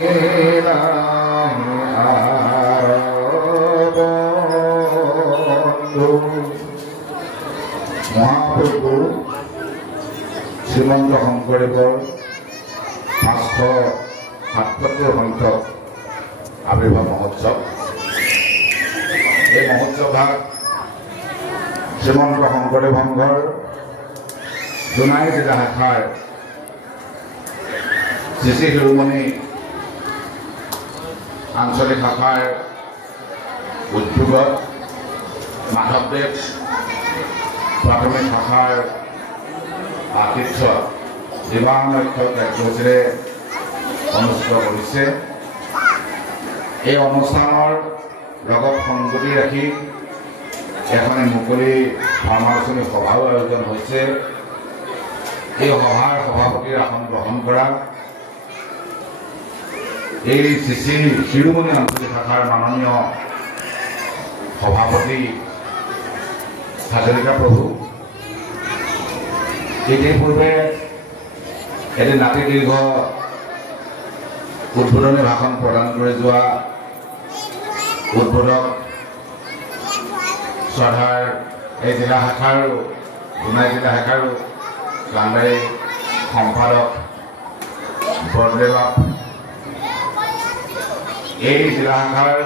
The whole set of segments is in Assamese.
মহাপ্ৰভু শ্ৰীমন্ত শংকৰদেৱৰ 577 সংখ্যক আবিৰ্ভাৱ মহোৎসৱ। এই মহোৎসৱভাগ শ্ৰীমন্ত শংকৰদেৱ সংঘৰ জোনাই জিলা শাখাৰ শ্ৰী শ্ৰী শিৰোমণি আঞ্চলিক শাখাৰ উদ্যোগত মাধৱদেৱ প্ৰাথমিক শাখাৰ আতিথ্য জীৱানক্ষ কাৰ্যসূচীৰে অনুষ্ঠিত কৰিছে। এই অনুষ্ঠানৰ লগত সংগতি ৰাখি এখনি মুকলি ধৰ্মালোচনী সভাও আয়োজন হৈছে। এই সভাৰ সভাপতিৰ আসন গ্ৰহণ কৰা এই শ্ৰী শ্ৰী শিৰোমণি আঞ্চলিক শাখাৰ মাননীয় সভাপতি হাজৰিকা প্ৰভু ইতিপূৰ্বে এটি নাতি দীৰ্ঘ উদ্বোধনী ভাষণ প্ৰদান কৰি যোৱা উদ্বোধক শ্ৰদ্ধাৰ এই জিলা শাখাৰ জোনাই জিলা শাখাৰ কাণ্ডাৰী সম্পাদক বৰদেৱা এই জিলা শাখাৰ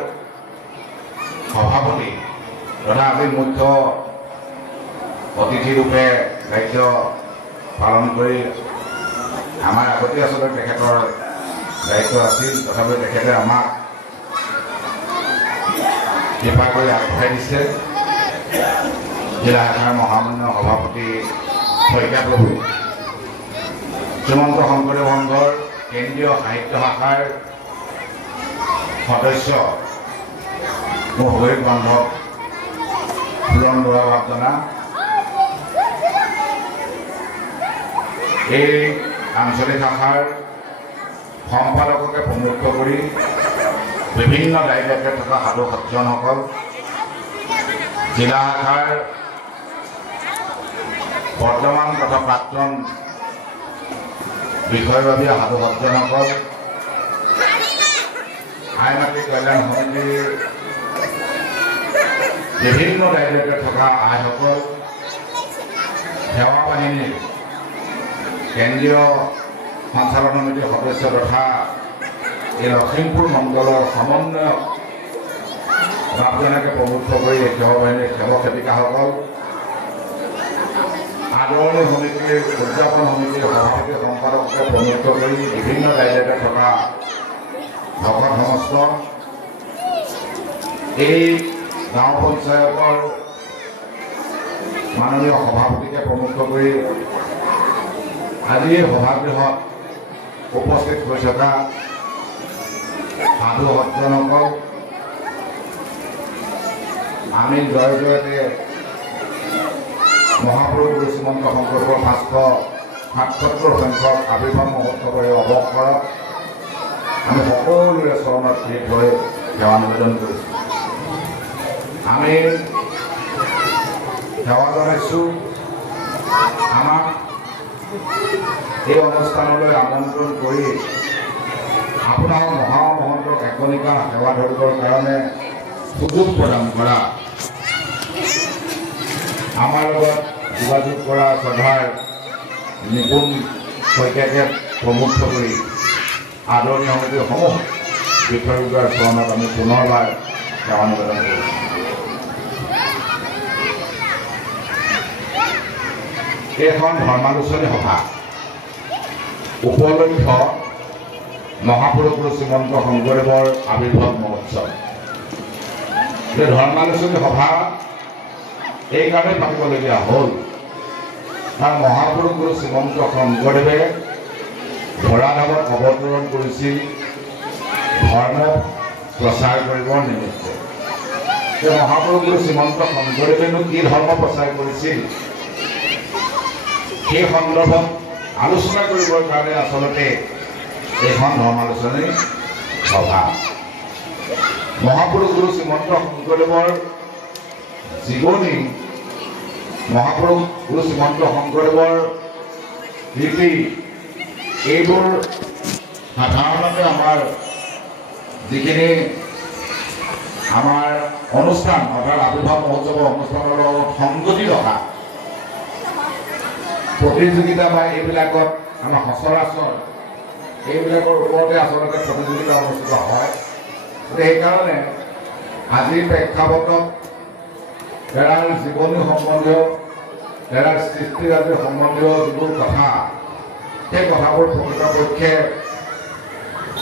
সভাপতি তথা আজি মুখ্য অতিথিৰূপে দায়িত্ব পালন কৰি আমাৰ আগতে আচলতে তেখেতৰ দায়িত্ব আছিল, তথাপিও তেখেতে আমাক কৃপা কৰি আগবঢ়াই দিছে। জিলা শাখাৰ মহামান্য সভাপতি শইকীয়া প্ৰভু, শ্ৰীমন্ত শংকৰদেৱ সংঘৰ কেন্দ্ৰীয় সাহিত্য শাখাৰ সদস্য মোৰ সহযোগী বান্ধৱ ফুলন বৰা বাপজনা, এই আঞ্চলিক শাখাৰ সম্পাদককে প্ৰমুখ কৰি বিভিন্ন দায়িত্বত থকা সাধু সজ্জনসকল, জিলা শাখাৰ বৰ্তমান তথা প্ৰাক্তন বিষয়ববীয়া সাধু সজ্জনসকল, আইমাতৃ কল্যাণ সমিতিৰ বিভিন্ন দায়িত্বত থকা আইসকল, সেৱা বাহিনীৰ কেন্দ্ৰীয় সঞ্চালন সমিতিৰ সদস্য তথা এই লখিমপুৰ মণ্ডলৰ সমন্বয়ক বাপজনাকে প্ৰমুখ কৰি সেৱা বাহিনীৰ সেৱক সেৱিকাসকল, আদৰণি সমিতিৰ উদযাপন সমিতিৰ সভাপতি সম্পাদককে প্ৰমুখ কৰি বিভিন্ন দায়িত্বত থকা ভকত সমস্ত, এই গাঁও পঞ্চায়তৰ মাননীয় সভাপতিকে প্ৰমুখ কৰি আজি সভাগৃহত উপস্থিত হৈ থকা সাধু সজ্জনসকল, আমি জয় জয়তে মহাপুৰুষ গুৰু শ্ৰীমন্ত শংকৰদেৱৰ 577 সংখ্যক আবিৰ্ভাৱ মহোৎসৱৰ অৱসৰত আমি সকলোৰে চৰণত থিত হৈ সেৱা নিবেদন কৰিছোঁ। আমি সেৱা জনাইছোঁ আমাক এই অনুষ্ঠানলৈ আমন্ত্ৰণ কৰি আপোনাৰ মহামহন্তক একনিকা সেৱা ধৰিবৰ কাৰণে সুযোগ প্ৰদান কৰা, আমাৰ লগত যোগাযোগ কৰা শ্ৰদ্ধাৰ নিপুণ শইকীয়াকে প্ৰমুখ কৰি আদৰণি সমিতিসমূহ বিষয়ববীয়াৰ চৰণত আমি পুনৰবাৰ সেৱা নিবেদন কৰিছোঁ। এইখন ধৰ্মালোচনী সভা উপলক্ষ মহাপুৰুষ গুৰু শ্ৰীমন্ত শংকৰদেৱৰ আবিৰ্ভাৱ মহোৎসৱ। এই ধৰ্মালোচনী সভা এইকাৰণে পাতিবলগীয়া হ'ল, কাৰণ মহাপুৰুষ গুৰু শ্ৰীমন্ত শংকৰদেৱে ধৰাধামত অৱতৰণ কৰিছিল ধৰ্ম প্ৰচাৰ কৰিবৰ নিমিত্তে। মহাপুৰুষ গুৰু শ্ৰীমন্ত শংকৰদেৱেনো কি ধৰ্ম প্ৰচাৰ কৰিছিল সেই সন্দৰ্ভত আলোচনা কৰিবৰ কাৰণে আচলতে এইখন ধৰ্মালোচনী সভা। মহাপুৰুষ গুৰু শ্ৰীমন্ত শংকৰদেৱৰ জীৱনী, মহাপুৰুষ গুৰু শ্ৰীমন্ত শংকৰদেৱৰ ৰীতি, এইবোৰ সাধাৰণতে আমাৰ যিখিনি আমাৰ অনুষ্ঠান অৰ্থাৎ আবিৰ্ভাৱ মহোৎসৱৰ অনুষ্ঠানৰ লগত সংগতি ৰখা প্ৰতিযোগিতা বা এইবিলাকত আমাৰ সচৰাচৰ এইবিলাকৰ ওপৰতে আচলতে প্ৰতিযোগিতা অনুষ্ঠিত হয়। গতিকে সেইকাৰণে আজিৰ প্ৰেক্ষাপটত তেৰাৰ জীৱনী সম্বন্ধীয় তেৰাৰ সৃষ্টিৰাজিৰ সম্বন্ধীয় যিবোৰ কথা সেই কথাবোৰ প্ৰকৃতপক্ষে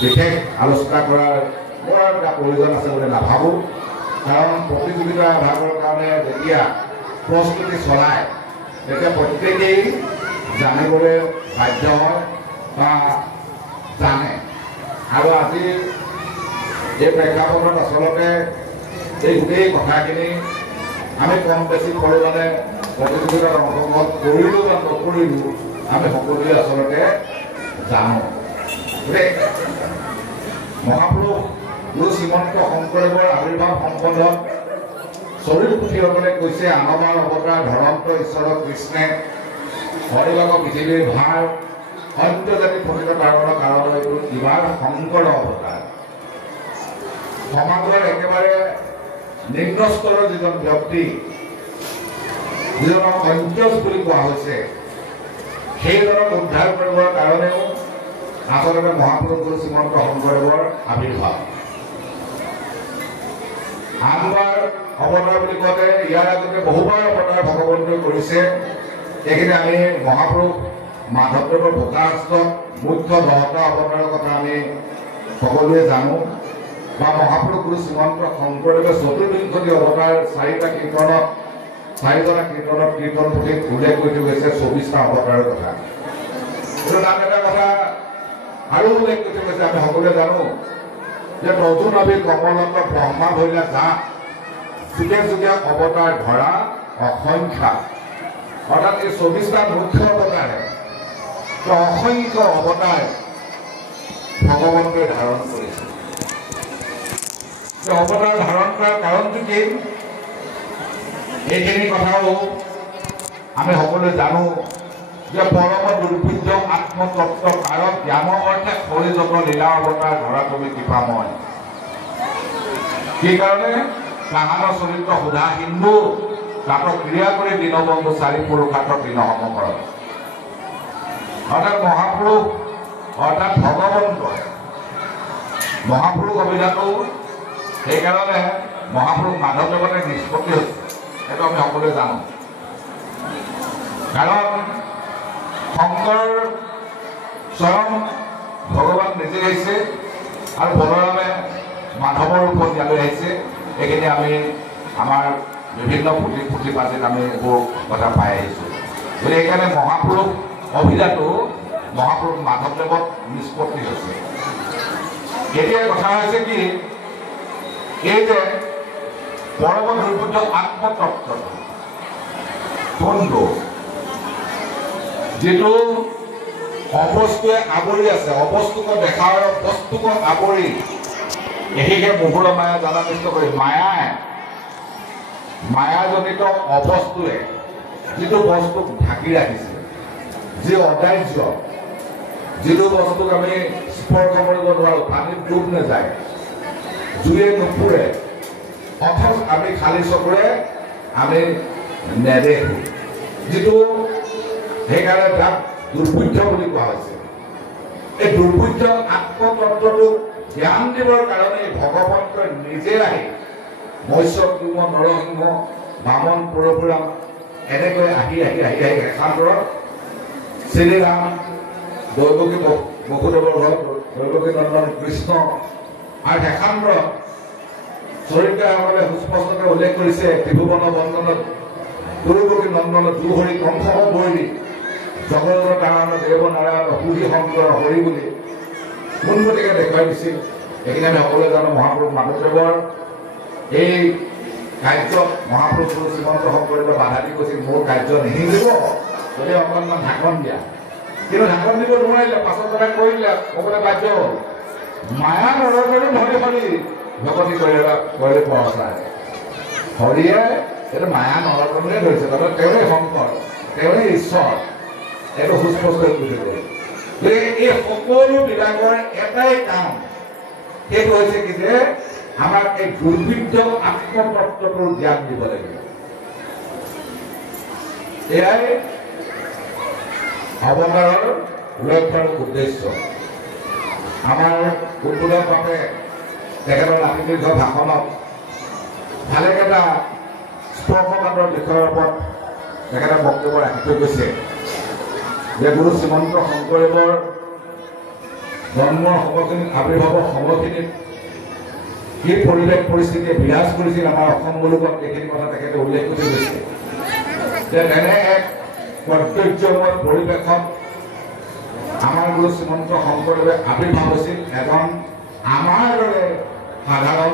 বিশেষ আলোচনা কৰাৰ বৰ এটা প্ৰয়োজন আছে বুলি নাভাবোঁ। কাৰণ প্ৰতিযোগিতা ভাগৰ কাৰণে যেতিয়া প্ৰস্তুতি চলায় তেতিয়া প্ৰত্যেকেই জানিবলৈ বাধ্য হয় বা জানে। আৰু আজি এই প্ৰেক্ষাপটত আচলতে এই গোটেই কথাখিনি আমি কম বেছি পৰিমাণে প্ৰতিযোগিতাত অংশগ্ৰহণ কৰিলোঁ বা নকৰিলোঁ আমি সকলোৱে আচলতে জানো। গতিকে মহাপুৰুষ গুৰু শ্ৰীমন্ত শংকৰদেৱৰ আবিৰ্ভাৱ সম্বন্ধত শ্বৰীফ পুথিসকলে কৈছে, আনবাৰ অৱতাৰ ধৰন্ত ঈশ্বৰ কৃষ্ণে হৰিভাগ পৃথিৱীৰ ভাৰ অন্তৰ্জাতি ফলিত কাৰণৰ কাৰণ এইটো ইবাৰ শংকৰ অৱতাৰ। সমাজৰ একেবাৰে নিম্ন স্তৰৰ যিজন ব্যক্তি যিজনক অন্ত্যজ বুলি কোৱা হৈছে সেইজনক উদ্ধাৰ কৰিবৰ কাৰণেও আচলতে মহাপুৰুষ গুৰু শ্ৰীমন্ত শংকৰদেৱৰ আবিৰ্ভাৱ। আনবাৰ অৱতাৰ বুলি কওঁতে ইয়াৰ আগতে বহুবাৰ অৱতাৰ ভগৱন্তই কৰিছে। এইখিনি আমি মহাপুৰুষ মাধৱদেৱৰ ভোকাষ্টক মুখ্য 10টা অৱতাৰৰ কথা আমি সকলোৱে জানো। বা মহাপুৰুষ গুৰু শ্ৰীমন্ত শংকৰদেৱে চতুৰ্বিংশতি অৱতাৰ 4টা কীৰ্তনত 4জনা কীৰ্তনত কীৰ্তন পুথিত উল্লেখ কৰি থৈ গৈছে 24টা অৱতাৰৰ কথা। কিন্তু তাত এটা কথা আৰু উল্লেখ কৰি থৈ গৈছে, আমি সকলোৱে জানো যে নতুন নবী কমলত ব্ৰহ্মা ধৰিলে জাত যুগে যুগে অৱতাৰ ধৰা অসংখ্যা। অৰ্থাৎ এই 24টা মুখ্য অৱতাৰে অসংখ্য অৱতাৰ ভগৱন্তই ধাৰণ কৰিছে। অৱতাৰ ধাৰণ কৰাৰ কাৰণটো কি এইখিনি কথাও আমি সকলোৱে জানো যে পৰম দুৰ্বুদ্ধ আত্মতত্ত্ব কাৰক জ্ঞান অৰ্থে শৰীৰগত লীলা অৱতাৰ ধৰা তুমি কৃপাময়। সেই কাৰণে কাহানৰ চৰিত্ৰ সুধা হিন্দু তাত ক্ৰিয়া কৰি দীনবন্ধু 4 পুৰুষাৰ্থ দীন সমকৰ। অৰ্থাৎ মহাপুৰুষ অৰ্থাৎ ভগৱন্ত মহাপুৰুষ অভিধাটো সেইকাৰণে মহাপুৰুষ মাধৱদেৱতে নিষ্পত্তি হৈছে, সেইটো আমি সকলোৱে জানো। কাৰণ শংকৰ স্বয়ং ভগৱান নিজে আহিছে আৰু বলৰামে মাধৱৰ ৰূপত ইয়ালৈ আহিছে। এইখিনি আমি আমাৰ বিভিন্ন পুথি পাঁজিত আমি এইবোৰ কথা পাই আহিছোঁ। গতিকে সেইকাৰণে মহাপুৰুষ অভিধাটো মহাপুৰুষ মাধৱদেৱত নিষ্পত্তি হৈছে। এতিয়া কথা হৈছে কি এই যে পৰম দুৰ্বুদ্ধ আত্মতত্ত্ব কোনটো যিটো অবস্তুৱে আৱৰি আছে, অবস্তুক দেখাৰ বস্তুক আৱৰি এহিকে মুহুৰ মায়া জানা নিষ্ট কৰি মায়াজনিত অবস্তুৱে যিটো বস্তুক ঢাকি ৰাখিছে, যি অদাৰ্য যিটো বস্তুক আমি স্পৰ্শ কৰিব নোৱাৰোঁ, পানীত ডুব নাযায়, জুয়ে নুপুৰে, অথচ আমি খালী চকুৰে আমি নেদেখোঁ, যিটো সেইকাৰণে তাক দুৰ্বুদ্ধ বুলি কোৱা হৈছে। এই দুৰ্বুদ্ধ আত্মতত্ত্বটোক জ্ঞান দিবৰ কাৰণে ভগৱন্তই নিজে আহি মৎস্য কুৰ্ম নৰসিংহ বামন পৰশুৰাম এনেকৈ আহি একান্তৰত শ্ৰীৰাম দৈৱকী বসুদেৱৰ ঘৰত দৈৱকী নন্দন কৃষ্ণ আৰু একান্তৰত চৰিত্ৰসকলে সুস্পষ্টকৈ উল্লেখ কৰিছে ত্ৰিভুৱন বন্দনত দৈৱকী নন্দন দুহৰি কংস বৈৰী জগতৰ কাৰণ দেৱ নাৰায়ণ অসুধি শংকৰ হৰি বুলি পোনপটীয়াকৈ দেখুৱাই দিছিল। এইখিনি আমি সকলোৱে জানো। মহাপুৰুষ মাধৱদেৱৰ এই কাৰ্যত মহাপুৰুষ গুৰু শ্ৰীমন্ত শংকৰদেৱে বাধা দি কৈছিল, মোৰ কাৰ্য নিসিজিব গতিকে অকণমান ঢাকন দিয়া। কিন্তু ঢাকন দিব নোৱাৰিলে, পাছত জনে কৰিলে, ক'বলৈ বাধ্য হ'ল। মায়া নৰকৰি হৰি হৰি ভকতি কৰিলে পৰচায়। হৰিয়ে এইটো মায়া নৰকৰিয়ে ধৰিছে, তাৰমানে তেওঁৰে শংকৰ, তেওঁৰে ঈশ্বৰ, এইটো সুস্পষ্ট হৈ গ'ল। এই সকলো বিলাকৰ এটাই কাম সেইটো হৈছে কি যে আমাক এই দুৰ্বৃত্ত আত্মতত্ত্বটোৰ জ্ঞান দিব লাগিব এয়াই অৱতাৰৰ লক্ষ্য আৰু উদ্দেশ্য আমাৰ উদ্বোধন বাবে তেখেতৰ নাতিদীৰ্ঘ ভাষণত ভালেকেইটা স্পৰ্শকাতৰ বিষয়ৰ ওপৰত তেখেতে বক্তব্য ৰাখি থৈ গৈছে যে গুৰু শ্ৰীমন্ত শংকৰদেৱৰ জন্মৰ সময়খিনিত আৱিৰ্ভাৱৰ সময়খিনিত কি পৰিৱেশ পৰিস্থিতিয়ে বিৰাজ কৰিছিল আমাৰ অসম মুলুকত এইখিনি কথা তেখেতে উল্লেখ কৰি গৈছে যে তেনে এক কৰ্তব্যময় পৰিৱেশত আমাৰ গুৰু শ্ৰীমন্ত শংকৰদেৱে আৱিৰ্ভাৱ হৈছিল এজন আমাৰ দৰে সাধাৰণ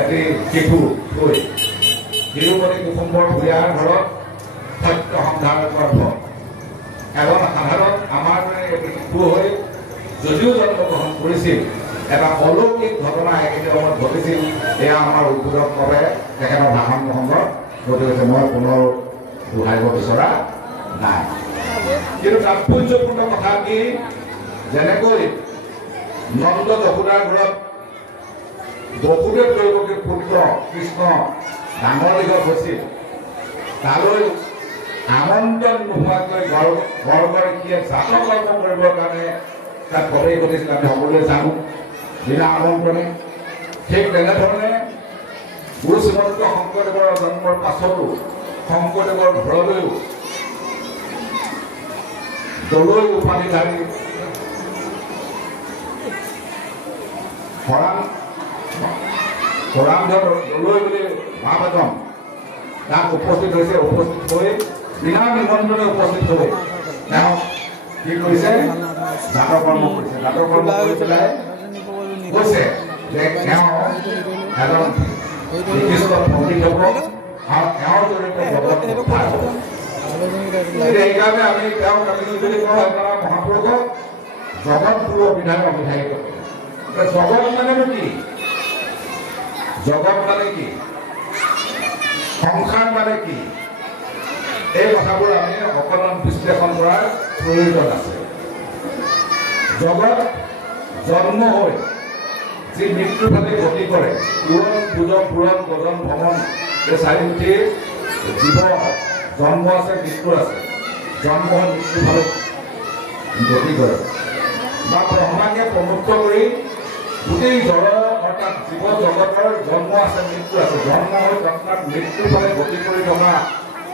এটি শিশু হৈ তিৰুপতি কুসুম্বৰ ভূঞাৰ ঘৰত সত্য সংধানৰ গৰ্ভ এজন সাধাৰণ আমাৰ দৰে এটি শিশু হৈ যদিও জন্মগ্ৰহণ কৰিছিল এটা অলৌকিক ঘটনা একেটা সময়ত ঘটিছিল এয়া আমাৰ উদ্বোধক বাবে তেখেতৰ ভাষণ প্ৰসংগত গতিকে মই পুনৰ দোহাৰিব বিচৰা নাই কিন্তু তাৎপৰ্যপূৰ্ণ কথা কি যেনেকৈ নন্দ যশোদাৰ ঘৰত বসুদেৱ দৈৱকীৰ পুত্ৰ কৃষ্ণ ডাঙৰ দীঘল হৈছিল তালৈ আমন্ত্ৰণ নোহোৱাকৈ গড়গড়িকীয়ে জাতক কৰ্ম কৰিবৰ কাৰণে তাত প্ৰৱেশ ঘটিছিল আমি সকলোৱে জানো বিনা আমন্ত্ৰণে ঠিক তেনেধৰণে গুৰু শ্ৰীমন্ত শংকৰদেৱৰ জন্মৰ পাছতো শংকৰদেৱৰ ঘৰলৈও দলৈ উপাধিধাৰী ধৰণ দলৈ বুলি মহাপাতম তাত উপস্থিত হৈছে উপস্থিত হৈ বিনা নিমন্ত্ৰণে উপস্থিত হৈ তেওঁ কি কৰিছে জাতক কৰ্ম কৰিছে জাতক কৰ্ম কৰি পেলাই কৈছে যে তেওঁ এজন বিশিষ্ট পণ্ডিত হ'ব আৰু তেওঁৰ জৰিয়তে জগত উদ্ধাৰ হ'ব সেইকাৰণে আমি তেওঁক আমি যদি কওঁ আপোনাৰ মহাপুৰুষক জগত গুৰু অভিধান অভিধায়িত জগত মানেনো কি জগত মানে কি সংসাৰ মানে কি এই কথাবোৰ আমি অকণমান বিশ্লেষণ কৰাৰ প্ৰয়োজন আছে জগত জন্ম হৈ যি মৃত্যুৰ ফালে গতি কৰে পূৰণ গজন ভ্ৰমণ এই চাৰিটি জীৱ জন্ম আছে মৃত্যু আছে জন্ম হৈ মৃত্যুৰ ফালে গতি কৰে বা ব্ৰহ্মাকে প্ৰমুখ কৰি গোটেই জড় অৰ্থাৎ জীৱ জগতৰ জন্ম আছে মৃত্যু আছে জন্ম হৈ অৰ্থাৎ মৃত্যুৰ ফালে গতি কৰি থকা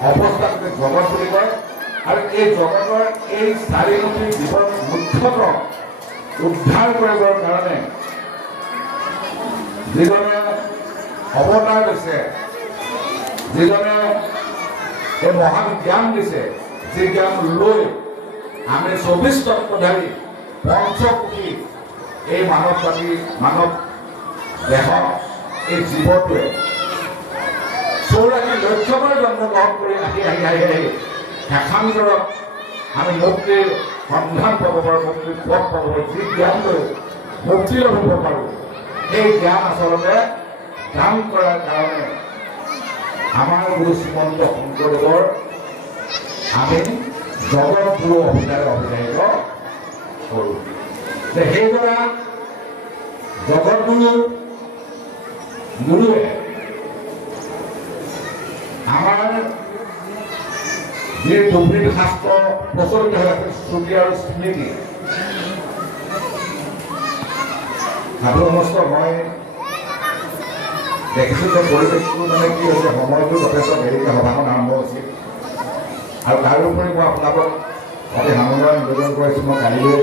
অৱস্থাটোকে জগত বুলি কয় আৰু এই জগতৰ এই চাৰিমুখী জীৱন মুখ্যতঃ উদ্ধাৰ কৰিবৰ কাৰণে যিজনে অৱতাৰ লৈছে যিজনে এই মহান জ্ঞান দিছে যি জ্ঞান লৈ আমি 24 তত্ত্বধাৰী পঞ্চকোটি এই মানৱ জাতি মানৱ দেহৰ এই জীৱটোৱে 84 লক্ষবাৰ জন্মগ্ৰহণ কৰি আহি শেষান্তৰত আমি মুক্তিৰ সন্ধান পাব পাৰোঁ মুক্তিৰ পথ পাব পাৰোঁ যি জ্ঞান লৈ মুক্তি ল'ব পাৰোঁ এই জ্ঞান আচলতে দান কৰাৰ কাৰণে আমাৰ গুৰু শ্ৰীমন্ত শংকৰদেৱৰ আমি জগত গুৰু অভিধাৰে অভিধায়িত কৰোঁ যে সেইদৰে জগত গুৰুৱে আমাৰ যি দুৰ্বৃত্ত শাস্ত্ৰ প্ৰচলিত হৈ আছে শ্ৰুতি আৰু স্মৃতি সাধু সমস্ত মই দেখিছোঁ যে পৰিৱেশটো মানে কি হৈছে সময়টো যথেষ্ট দেৰিকৈ সভাখন আৰম্ভ হৈছিল আৰু তাৰোপৰি মই আপোনালোকক অতি সামৰণি নিবেদন কৰিছোঁ মই কালিলৈ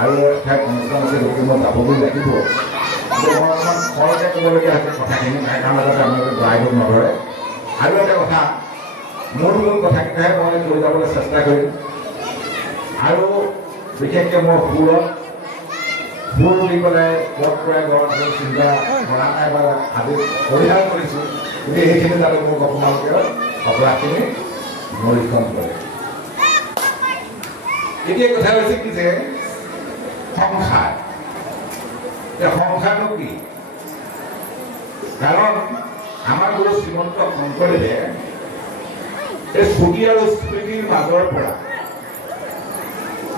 আৰু ঠাইত অনুষ্ঠান আছে গতিকে মই যাবলৈ লাগিব কিন্তু মই অকণমান খৰকৈ ক'বলগীয়া হৈছে কথাখিনি তাৰ মাজতে আপোনালোকে দৰাইব নধৰে আৰু এটা কথা মূল কথাকেইটাহে মই লৈ যাবলৈ চেষ্টা কৰিম আৰু বিশেষকৈ মই সুৰ দি পেলাই পথ প্ৰয়াস চিন্তা কৰা নাই বা আদি পৰিহাৰ কৰিছোঁ গতিকে এইখিনি যাতে মোক আপোনালোকে অপৰাধখিনি নিৰীক্ষণ কৰে এতিয়া কথা হৈছে কি যে সংসাৰ সংসাৰনো কি কাৰণ আমাৰ গুৰু শ্ৰীমন্ত শংকৰদেৱে এই শ্ৰুতি আৰু স্মৃতিৰ মাজৰ পৰা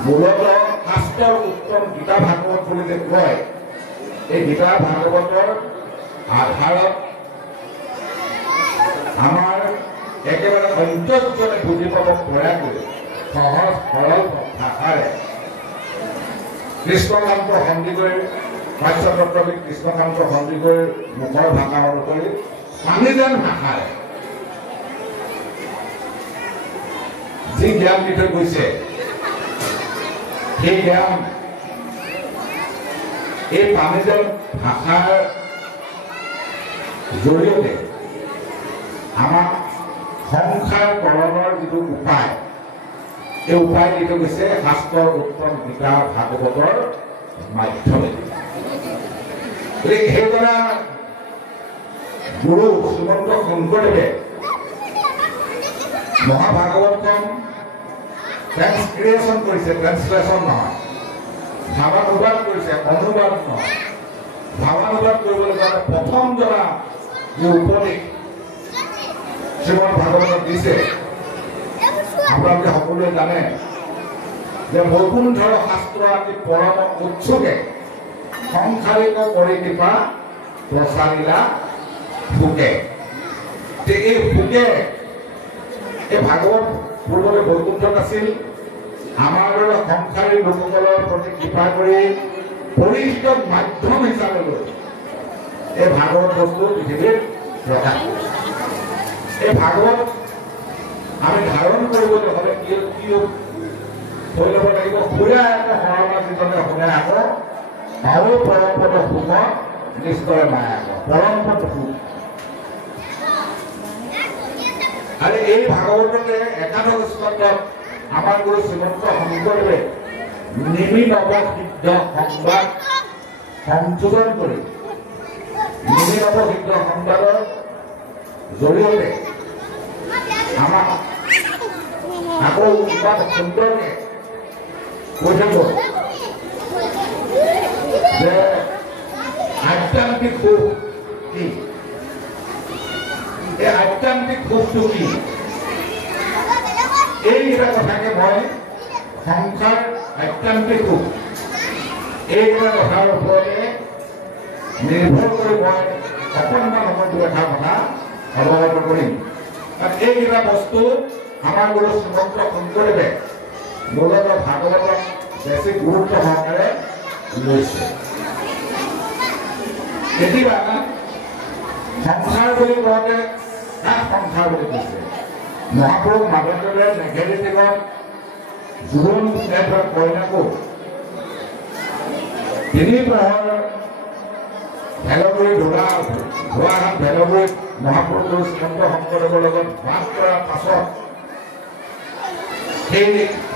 মূলতঃ শাস্ত্ৰৰ উত্তম গীতা ভাগৱত বুলি যে কয়, এই গীতা ভাগৱতৰ আধাৰত আমাৰ একেবাৰে অন্তৰ্জনে বুজি পাব পৰাকৈ সহজ সৰল ভাষাৰে কৃষ্ণকান্ত সন্দিকৈ পাশ্চাত্যবিদ কৃষ্ণকান্ত সন্দিকৈ মুখৰ ভাষা অনুসৰি পানীজান ভাষাৰে যি জ্ঞান দি থৈ গৈছে, সেই জ্ঞান এই পানীজান ভাষাৰ জৰিয়তে আমাক সংসাৰ কৰণৰ যিটো উপায়, এই উপায় দি থৈ গৈছে শাস্ত্ৰৰ উত্তম গীতা ভাগৱতৰ মাধ্যমেদি। সেইদৰে গুৰু শ্ৰীমন্ত শংকৰদেৱে মহাভাগৱতখন ট্ৰেন্সক্ৰিয়েশ্যন কৰিছে, ট্ৰেন্সলেশ্যন নহয়, ভাৱানুবাদ কৰিছে, অনুবাদ নহয়। ভাৱানুবাদ কৰিবলৈ কাৰণে প্ৰথম জনা যি উপদেশ শ্ৰীমদ ভাগৱতত দিছে, আপোনালোকে সকলোৱে জানে যে বৈকুণ্ঠৰ শাস্ত্ৰ আদি পৰম উৎসুকে সংসাৰিক কৰি কৃপা প্ৰচাৰিলা ভোকে। এই ভোকে এই ভাগৱত পূৰ্বতে বৈকুণ্ঠত আছিল, আমাৰ দৰে সংসাৰী লোকসকলৰ প্ৰতি কৃপা কৰি পৰিচিত মাধ্যম হিচাপে লৈ এই ভাগৱত বস্তু পৃথিৱীত প্ৰকাশ কৰিছে। এই ভাগৱত আমি ধাৰণ কৰিবলৈ হ'লে কি হৈ ল'ব লাগিব? সুৰা এটা সৰমা যিজনে শুনে আকৌ আৰু পৰমপদ সুখত নিশ্চয় নাই আকৌ পৰমপদ সুখ। আৰু এই ভাগৱততে একাদশ স্কন্ধত আমাৰ গুৰু শ্ৰীমন্ত শংকৰদেৱে নিমি নৱসিদ্ধ সংবাদ সংযোজন কৰি নিমি নৱসিদ্ধ সংবাদৰ জৰিয়তে আমাক আকৌ ইমান সুন্দৰকে কৈ থব যে আধ্যাত্মিক সুখ কি, এই আধ্যাত্মিক সুখটো কি, এইকেইটা কথাকে মই সংসাৰ আধ্যাত্মিক সুখ এইকেইটা কথাৰ ওপৰতে নিৰ্ভৰ কৰি মই অকণমান সময় দুটা কথা অৱগত কৰিম। এইকেইটা বস্তু আমাৰ গুৰু শ্ৰীমন্ত শংকৰদেৱে মূলতঃ ভাগৱতত বেছি গুৰুত্ব সহকাৰে লৈছে। কেতিয়াবা সংসাৰ বুলি কওঁতে কাক সংসাৰ বুলি কৈছে? মহাপুৰুষ মাধৱদেৱে মেঘেৰী তীৰত জোৰোণ কইনাকো তিনি প্ৰহৰ ভেলগুৰি ধোৱাহাট ভেলগুৰিত মহাপুৰুষ গুৰু শ্ৰীমন্ত শংকৰদেৱৰ লগত বাস কৰাৰ পাছত সেই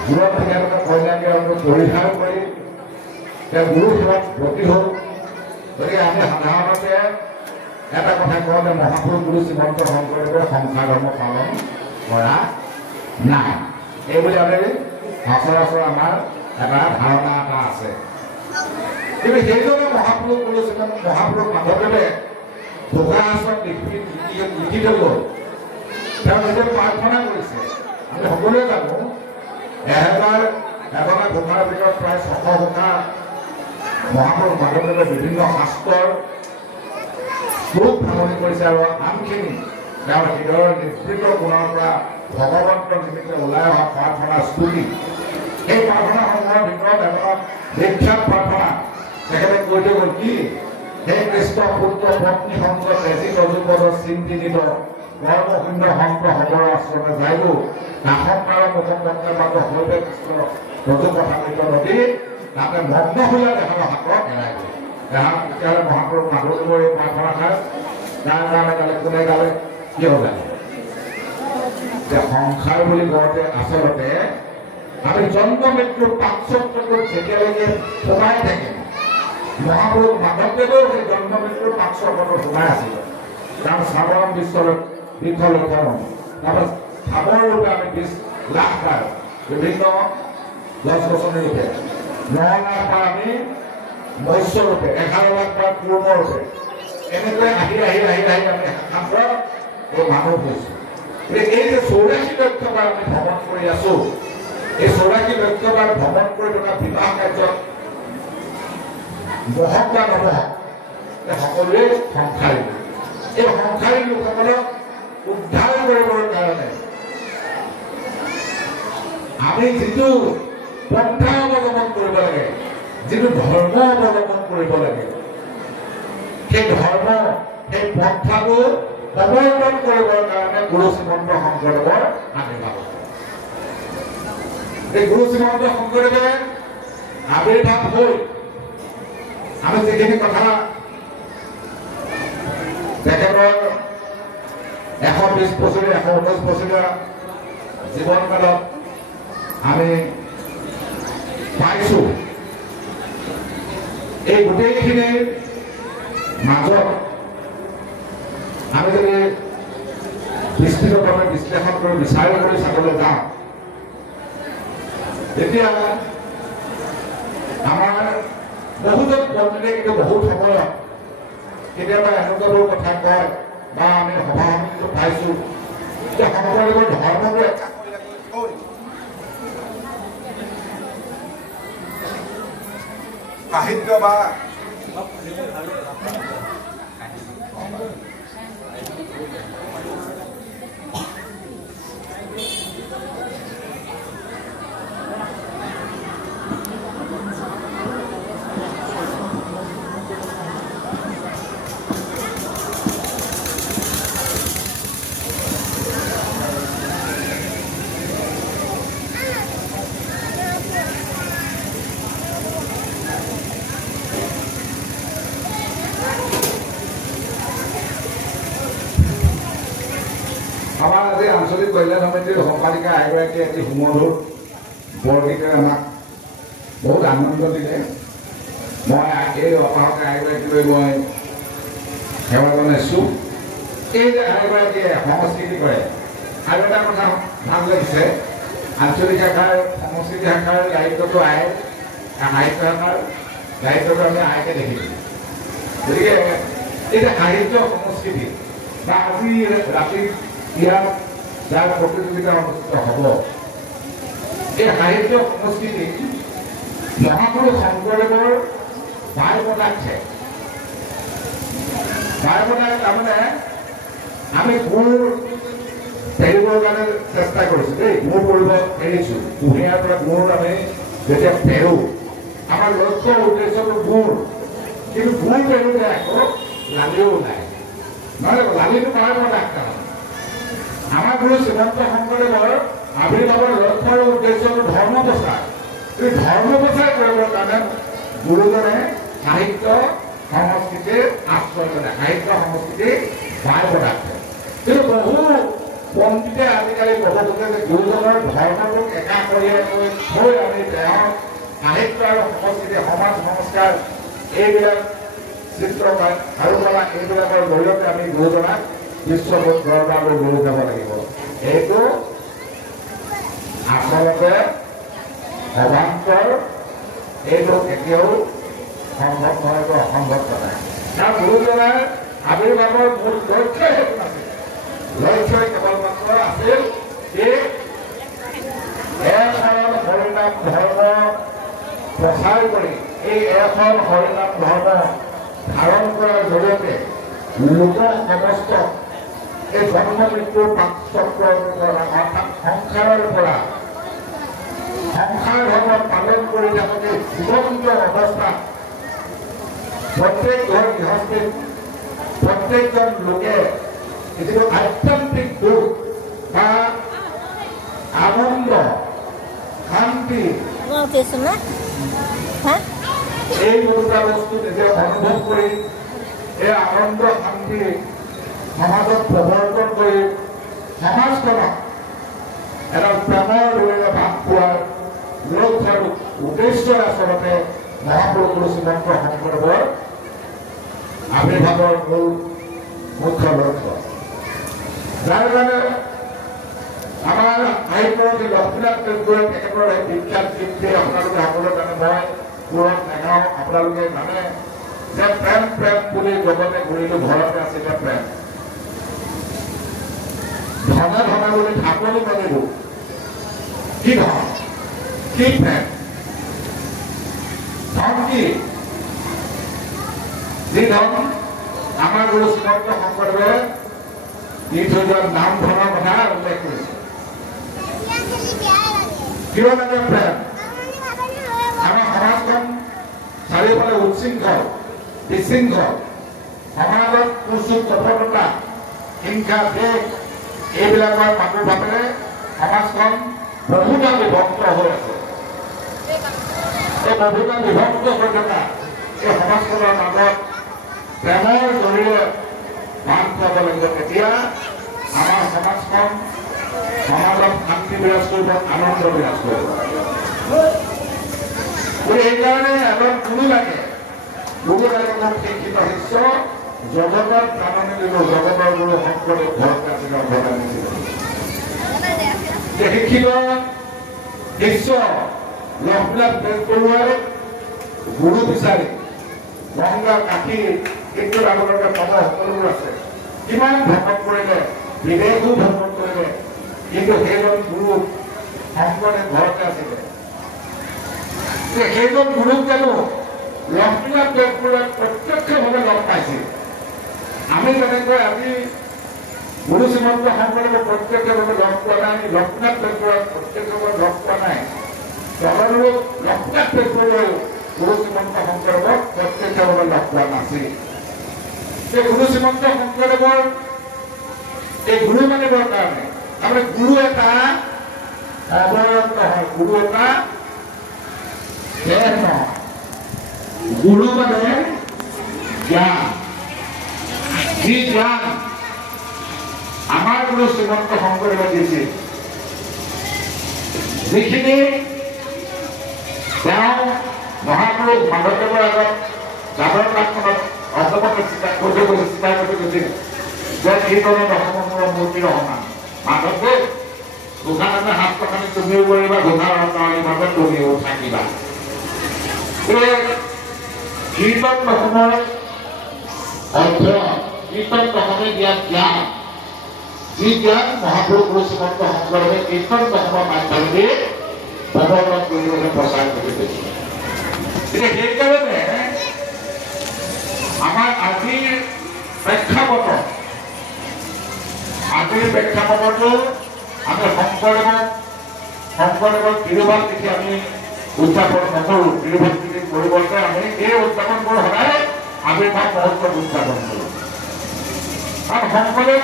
জোৰোণ পিন্ধাই কইনাকে পৰিহাৰ কৰি তেওঁ গুৰু সেৱাত ব্ৰতী হ'ল। গতিকে আমি সাধাৰণতে এটা কথা কওঁ যে মহাপুৰুষ গুৰু শ্ৰীমন্ত শংকৰদেৱে সংসাৰ ধৰ্ম পালন কৰা নাই, এইবুলি আমি সচৰাচৰ আমাৰ এটা ধাৰণা এটা আছে। কিন্তু সেইজনে মহাপুৰুষ গুৰু শ্ৰীমন্ত মহাপুৰুষ মাধৱদেৱে ঘোষা শাস্ত্ৰত লিখি থৈ গ'ল, তেওঁ নিজে প্ৰাৰ্থনা কৰিছে। আমি সকলোৱে জানো এহেজাৰ এজনা ঘোষাৰ ভিতৰত প্ৰায় 600 ঘোষা মহাপুৰুষ মাধৱদেৱে বিভিন্ন শাস্ত্ৰৰ শ্লোক ভাঙনি কৰিছে, আৰু আনখিনি তেওঁৰ হৃদয়ৰ নিভৃত গুণৰ পৰা ভগৱন্তৰ নিমিত্তে ওলাই অহা প্ৰাৰ্থনা স্তুতি। সেই প্ৰাৰ্থনাসমূহৰ ভিতৰত এটা বিখ্যাত প্ৰাৰ্থনা তেখেতে কৈ থৈ গ'ল কি, হে কৃষ্ণ পুত্ৰ পত্নী সংগ তেজী ৰজুপদ চিন্তিত কৰ্মশূন্য সংগ সবৰ আশ্ৰমে যায়ো কাষৰ মুখত হৈবে কৃষ্ণ ৰজুপথামিত নদী তাতে মগ্ন হ'লে দেহৰ হাতত এৰাই গ'ল। তেতিয়াহ'লে মহাপুৰুষ মাধৱদেৱৰ এই প্ৰাৰ্থনা খাই যাৰ কাৰণে গালে কোনে গালে কিয় গালে? যে সংসাৰ বুলি কওঁতে আচলতে আমি জন্ম মৃত্যুৰ পাকচক্ৰটোত যেতিয়ালৈকে সোমাই থাকিম, মহাপুৰুষ মাধৱদেৱেও সেই জন্ম মৃত্যুৰ পাকচক্ৰটোত সোমাই আছিল। কাৰণ স্থাৱৰম বৃক্ষ লক্ষণ, তাৰপৰা স্থাৱৰ ৰূপে আমি 20 লাখ বাৰ বিভিন্ন গছ গছনি ৰূপে, 9 লাখ বাৰ আমি মৎস্য ৰূপে, 11 লাখ বাৰ কুৰ্ম ৰূপে, এনেকৈ আহি আহি আহি আহি আমি সাগৰ এই মানুহ হৈছোঁ। এই যে 84 লক্ষ বাৰ আমি ভ্ৰমণ কৰি আছো, এই 84 লক্ষবাৰ ভ্ৰমণ কৰি থকা বিবাহ কাৰ্যত মহক বা নমহক সকলোৱে সংসাৰী এই সংসাৰী লোকসকলক উদ্ধাৰ কৰিবৰ কাৰণে আমি যিটো পন্থা অৱলম্বন কৰিব লাগে যিটো ধৰ্ম অৱলম্বন কৰিব লাগে সেই ধৰ্ম সেই পন্থাটো প্ৰৱৰ্তন কৰিবৰ কাৰণে গুৰু শ্ৰীমন্ত শংকৰদেৱৰ আৱিৰ্ভাৱ এই গুৰু শ্ৰীমন্ত শংকৰদেৱে আৱিৰ্ভাৱ হৈ আমি যিখিনি কথা তেখেতৰ 120 বছৰীয়া 119 বছৰীয়া জীৱনকালত আমি পাইছো এই গোটেইখিনিৰ মাজত আমি যদি বিস্তৃতভাৱে বিশ্লেষণ কৰি বিচাৰি কৰি চাবলৈ যাওঁ তেতিয়া আমাৰ বহুজন পণ্ডিতে কিন্তু বহুত সময়ত কেতিয়াবা এনেকুৱাবোৰ কথা কয় বা আমি সভা সমিতিটো পাইছো যে শংকৰদেৱৰ ধৰ্মটো একা সাহিত্য বা আমাৰ আজি আঞ্চলিক কল্যাণ সমিতিৰ সম্পাদিকা এগৰাকীয়ে এটি সুমধুৰ বৰগীতেৰে আমাক বহুত আনন্দ দিলে মই এই অপাহকে এগৰাকীলৈ মই সেৱা জনাইছোঁ এই যে এগৰাকীয়ে সংস্কৃতি কৰে আৰু এটা কথা ভাল লাগিছে আঞ্চলিক শাখাৰ সংস্কৃতি শাখাৰ দায়িত্বটো সাহিত্য শাখাৰ দায়িত্বটো আমি আইকে দেখিছোঁ গতিকে এই যে সাহিত্য সংস্কৃতি বা আজি ৰাতি ইয়াৰ যাৰ প্ৰতিযোগিতা অনুষ্ঠিত হ'ব এই সাহিত্য সংস্কৃতি মহাপুৰুষ শংকৰদেৱৰ বায়ুপদাৰ্থে তাৰমানে আমি গুৰ পেৰিবৰ কাৰণে চেষ্টা কৰিছোঁ দেই গুৰ কৰিব এৰিছোঁ কুঁহিয়াৰ পৰা গুৰ আমি যেতিয়া পেৰো আমাৰ লক্ষ্য উদ্দেশ্যটো গুৰ কিন্তু গুৰ পেৰোতে আকৌ লালিও নাই নহ'লে লালিটো বায়ুপদাৰ্থ আমাৰ গুৰু শ্ৰীমন্ত শংকৰদেৱৰ আৱিৰ্ভাৱৰ লক্ষ্য আৰু উদ্দেশ্যটো ধৰ্ম প্ৰচাৰ এই ধৰ্ম প্ৰচাৰ কৰিবৰ কাৰণে গুৰুজনে সাহিত্য সংস্কৃতিৰ আশ্ৰয় ল'লে সাহিত্য সংস্কৃতি বায়ুপদাৰ্থ কিন্তু বহু পণ্ডিতে আজিকালি ক'ব খোজে যে গুৰুজনৰ ধৰ্মটোক একাষৰীয়া থৈ আমি তেওঁৰ সাহিত্য আৰু সংস্কৃতি সমাজ সংস্কাৰ এইবিলাক চিত্ৰকলা কাৰুকলা এইবিলাকৰ জৰিয়তে আমি গুৰুজনাক বিশ্বত দৰবাৰলৈ লৈ যাব লাগিব এইটো আচলতে অবান্তৰ এইটো কেতিয়াও সম্ভৱ নহয় অসম্ভৱ কথা কাৰণ গুৰুজনাৰ আৱিৰ্ভাৱৰ মূল লক্ষ্যই সেইটো নাছিল লক্ষ্যই কেৱল মাত্ৰ আছিল এই এখন হৰিনাম ধৰ্ম প্ৰচাৰ কৰি এই এখন হৰিনাম ধৰ্ম ধাৰণ কৰাৰ জৰিয়তে লোক সমস্ত এই জন্ম মৃত্যুৰ চক্ৰৰ অৰ্থাৎ সংসাৰৰ পৰা সংসাৰ ধৰ্ম পালন কৰি থাকোঁতে জীৱন্ত অৱস্থাত প্ৰত্যেক ঘৰ গৃহস্থিত প্ৰত্যেকজন লোকে যিটো আধ্যাত্মিক দুখ বা আনন্দ শান্তি এই দুটা বস্তু নিজে অনুভৱ কৰি এই আনন্দ শান্তি সমাজত প্ৰৱৰ্তন কৰি সমাজখনক এটা প্ৰেমৰ দৰে ভাগ খোৱাৰ লক্ষ্য আৰু উদ্দেশ্যই আচলতে মহাপুৰুষ গুৰু শ্ৰীমন্ত শংকৰদেৱৰ আৱিৰ্ভাৱৰ মূল মুখ্য লক্ষ্য যাৰ কাৰণে আমাৰ সাহিত্যমন্ত্ৰী লক্ষ্মীনাথ বেজবৰুৱাই তেখেতৰ এই বিখ্যাত গীতটি আপোনালোকে সকলোৱে জানে মই পুৰত নেগাওঁ আপোনালোকে জানে যে প্ৰেম প্ৰেম বুলি জগতে ঘূৰিলো ঘৰতে আছিলে প্ৰেম ধনে ধনে বুলি ঢাকনি মাৰিলো কি ধন কি প্ৰেম ধন কি যি ধন আমাৰ গুৰু শ্ৰীমন্ত শংকৰদেৱে দি থৈ যোৱা নাম ধনৰ কথা উল্লেখ কৰিছে কিয় লাগে প্ৰেম আমাৰ সমাজখন চাৰিওফালে উচ্ছৃংখল বিশৃংখল সমাজত কুচুক কপটতা হিংসা দেশ এইবিলাকৰ প্ৰাদুৰ্ভাৱেৰে সমাজখন বহুতা বিভক্ত হৈ আছে এই বহুতা বিভক্ত হৈ থকা এই সমাজখনৰ মাজত প্ৰেমৰ জৰিয়তে বান্ধ খুৱাব লাগিব তেতিয়া আমাৰ সমাজখন সমাজত শান্তি বিৰাজ কৰিব আনন্দ বিৰাজ কৰিব সেইকাৰণে এজন গুৰু লাগে মোক শিক্ষিত শিষ্য জগতৰ প্ৰাণনি দিলো জগতৰ গুৰু শংকৰদেৱ ঘৰতে আছিল অৱদান দিছিল শিক্ষিত শিষ্য লক্ষ্মীনাথ বেজবৰুৱাই গুৰু বিচাৰি গংগা কাশী কিন্তু আপোনালোকে পদ সকলোবোৰ আছে কিমান ভ্ৰমণ কৰিলে বিদেশো ভ্ৰমণ কৰিলে কিন্তু সেইজন গুৰু শংকৰদেৱ ঘৰতে আছিলে সেইজন গুৰুক জানো লক্ষ্মীনাথ বেজবৰুৱাই প্ৰত্যক্ষভাৱে লগ পাইছিল আমি যেনেকৈ আজি গুৰু শ্ৰীমন্ত শংকৰদেৱক প্ৰত্যক্ষভাৱে লগ পোৱা নাই আমি লক্ষ্মীনাথ বেজবৰুৱাক প্ৰত্যক্ষভাৱে লগ পোৱা নাই তদনুৰূপ লক্ষ্মীনাথ বেজবৰুৱাই গুৰু শ্ৰীমন্ত শংকৰদেৱক প্ৰত্যক্ষভাৱে লগ পোৱা নাছিল এই গুৰু শ্ৰীমন্ত শংকৰদেৱৰ এই গুৰু মানিবৰ কাৰণে তাৰমানে গুৰু এটা অৱয়ব নহয় গুৰু এটা দেহ নহয় গুৰু মানে জ্ঞান যি জ্ঞান আমাৰ গুৰু শ্ৰীমন্ত শংকৰদেৱে দিছিল যিখিনি তেওঁ মহাপুৰুষ মাধৱদেৱৰ আগত যাবৰ কাষখনত অসমত চিন্তা কৰি গৈছিল যে কীৰ্তনত অসমৰ মূৰ্তিৰ সমান মাধৱদেৱ ঘোষাতে হাত টকানি তুমিও কৰিবা ঘোষাৰ অন্তৰালীভাৱে তুমিও থাকিবা কীৰ্তন অসমৰ অধ্যয়ন কীৰ্তন অসমে দিয়া জ্ঞান যি জ্ঞান মহাপুৰুষ গুৰু শ্ৰীমন্ত শংকৰদেৱে কীৰ্তন অসমৰ মাধ্যমেদি প্ৰৱৰ্তন কৰিবলৈ প্ৰচাৰ কৰি গৈছিল এতিয়া সেইকাৰণে আমাৰ আজিৰ প্ৰেক্ষাপটত আমি শংকৰদেৱৰ তিৰুভাৱ তিথি আমি উদযাপন নকৰোঁ তিৰুভাৱ তিথিৰ পৰিৱৰ্তে আমি এই উদযাপন কৰোঁ সদায় আবিৰ্ভাৱ মহোৎসৱ উদযাপন কৰোঁ কাৰণ শংকৰদেৱ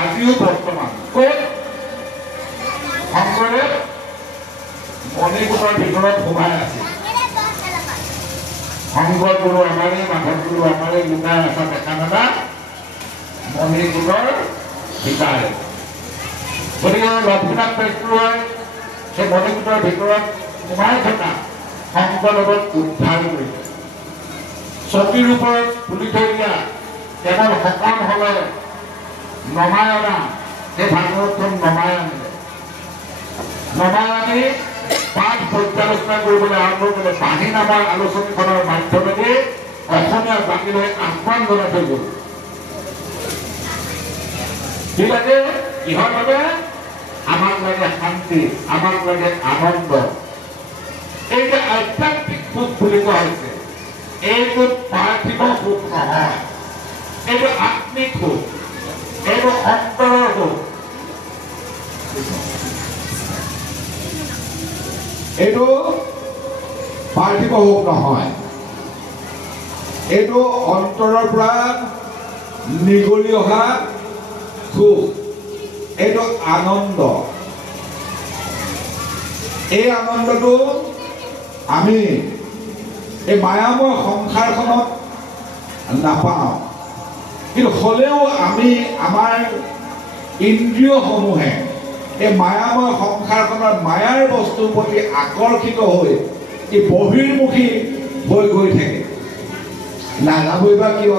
আজিও বৰ্তমান ক'ত শংকৰদেৱ মণিকূটৰ ভিতৰত সোমাই আছিল শংকৰ গুৰু আমাৰে মাধৱ গুৰু আমাৰে লুকাই আছে দেখা নাদা মণিকূটৰ ভিতৰে গতিকে লক্ষ্মীনাথ বেজবৰুৱাই সেই মণিকূটৰ ভিতৰত সোমাই থকা শংকৰদেৱক উদ্ধাৰ কৰিছে চকীৰ ওপৰত তুলি থৈ দিয়া কেৱল সকাম হ'লে নমাই অনা সেই ভাগৱতখন নমাই আনিলে নমাই আনি পাঠ পৰ্যালোচনা কৰিবলৈ আৰম্ভ কৰিলে বাঁহী নামৰ আলোচনীখনৰ মাধ্যমেদি অসমীয়া জাতিলৈ আহ্বান জনাই থৈ গ'ল কি লাগে কিহৰ বাবে আমাক লাগে শান্তি আমাক লাগে আনন্দ এই যে আধ্যাত্মিক সুখ বুলি কোৱা হৈছে এইটো পাৰ্থিৱ সুখ নহয় এইটো আত্মিক সুখ এইটো অন্তৰৰ সুখ এইটো পাৰ্থিৱ সুখ নহয় এইটো অন্তৰৰ পৰা নিগৰি অহা সুখ এইটো আনন্দ এই আনন্দটো আমি এই মায়াময় সংসাৰখনত নাপাওঁ কিন্তু হ'লেও আমি আমাৰ ইন্দ্ৰিয়সমূহে এই মায়াময় সংসাৰখনৰ মায়াৰ বস্তুৰ প্ৰতি আকৰ্ষিত হৈ এই বহিৰ্মুখী হৈ গৈ থাকে নাযাবই বা কিয়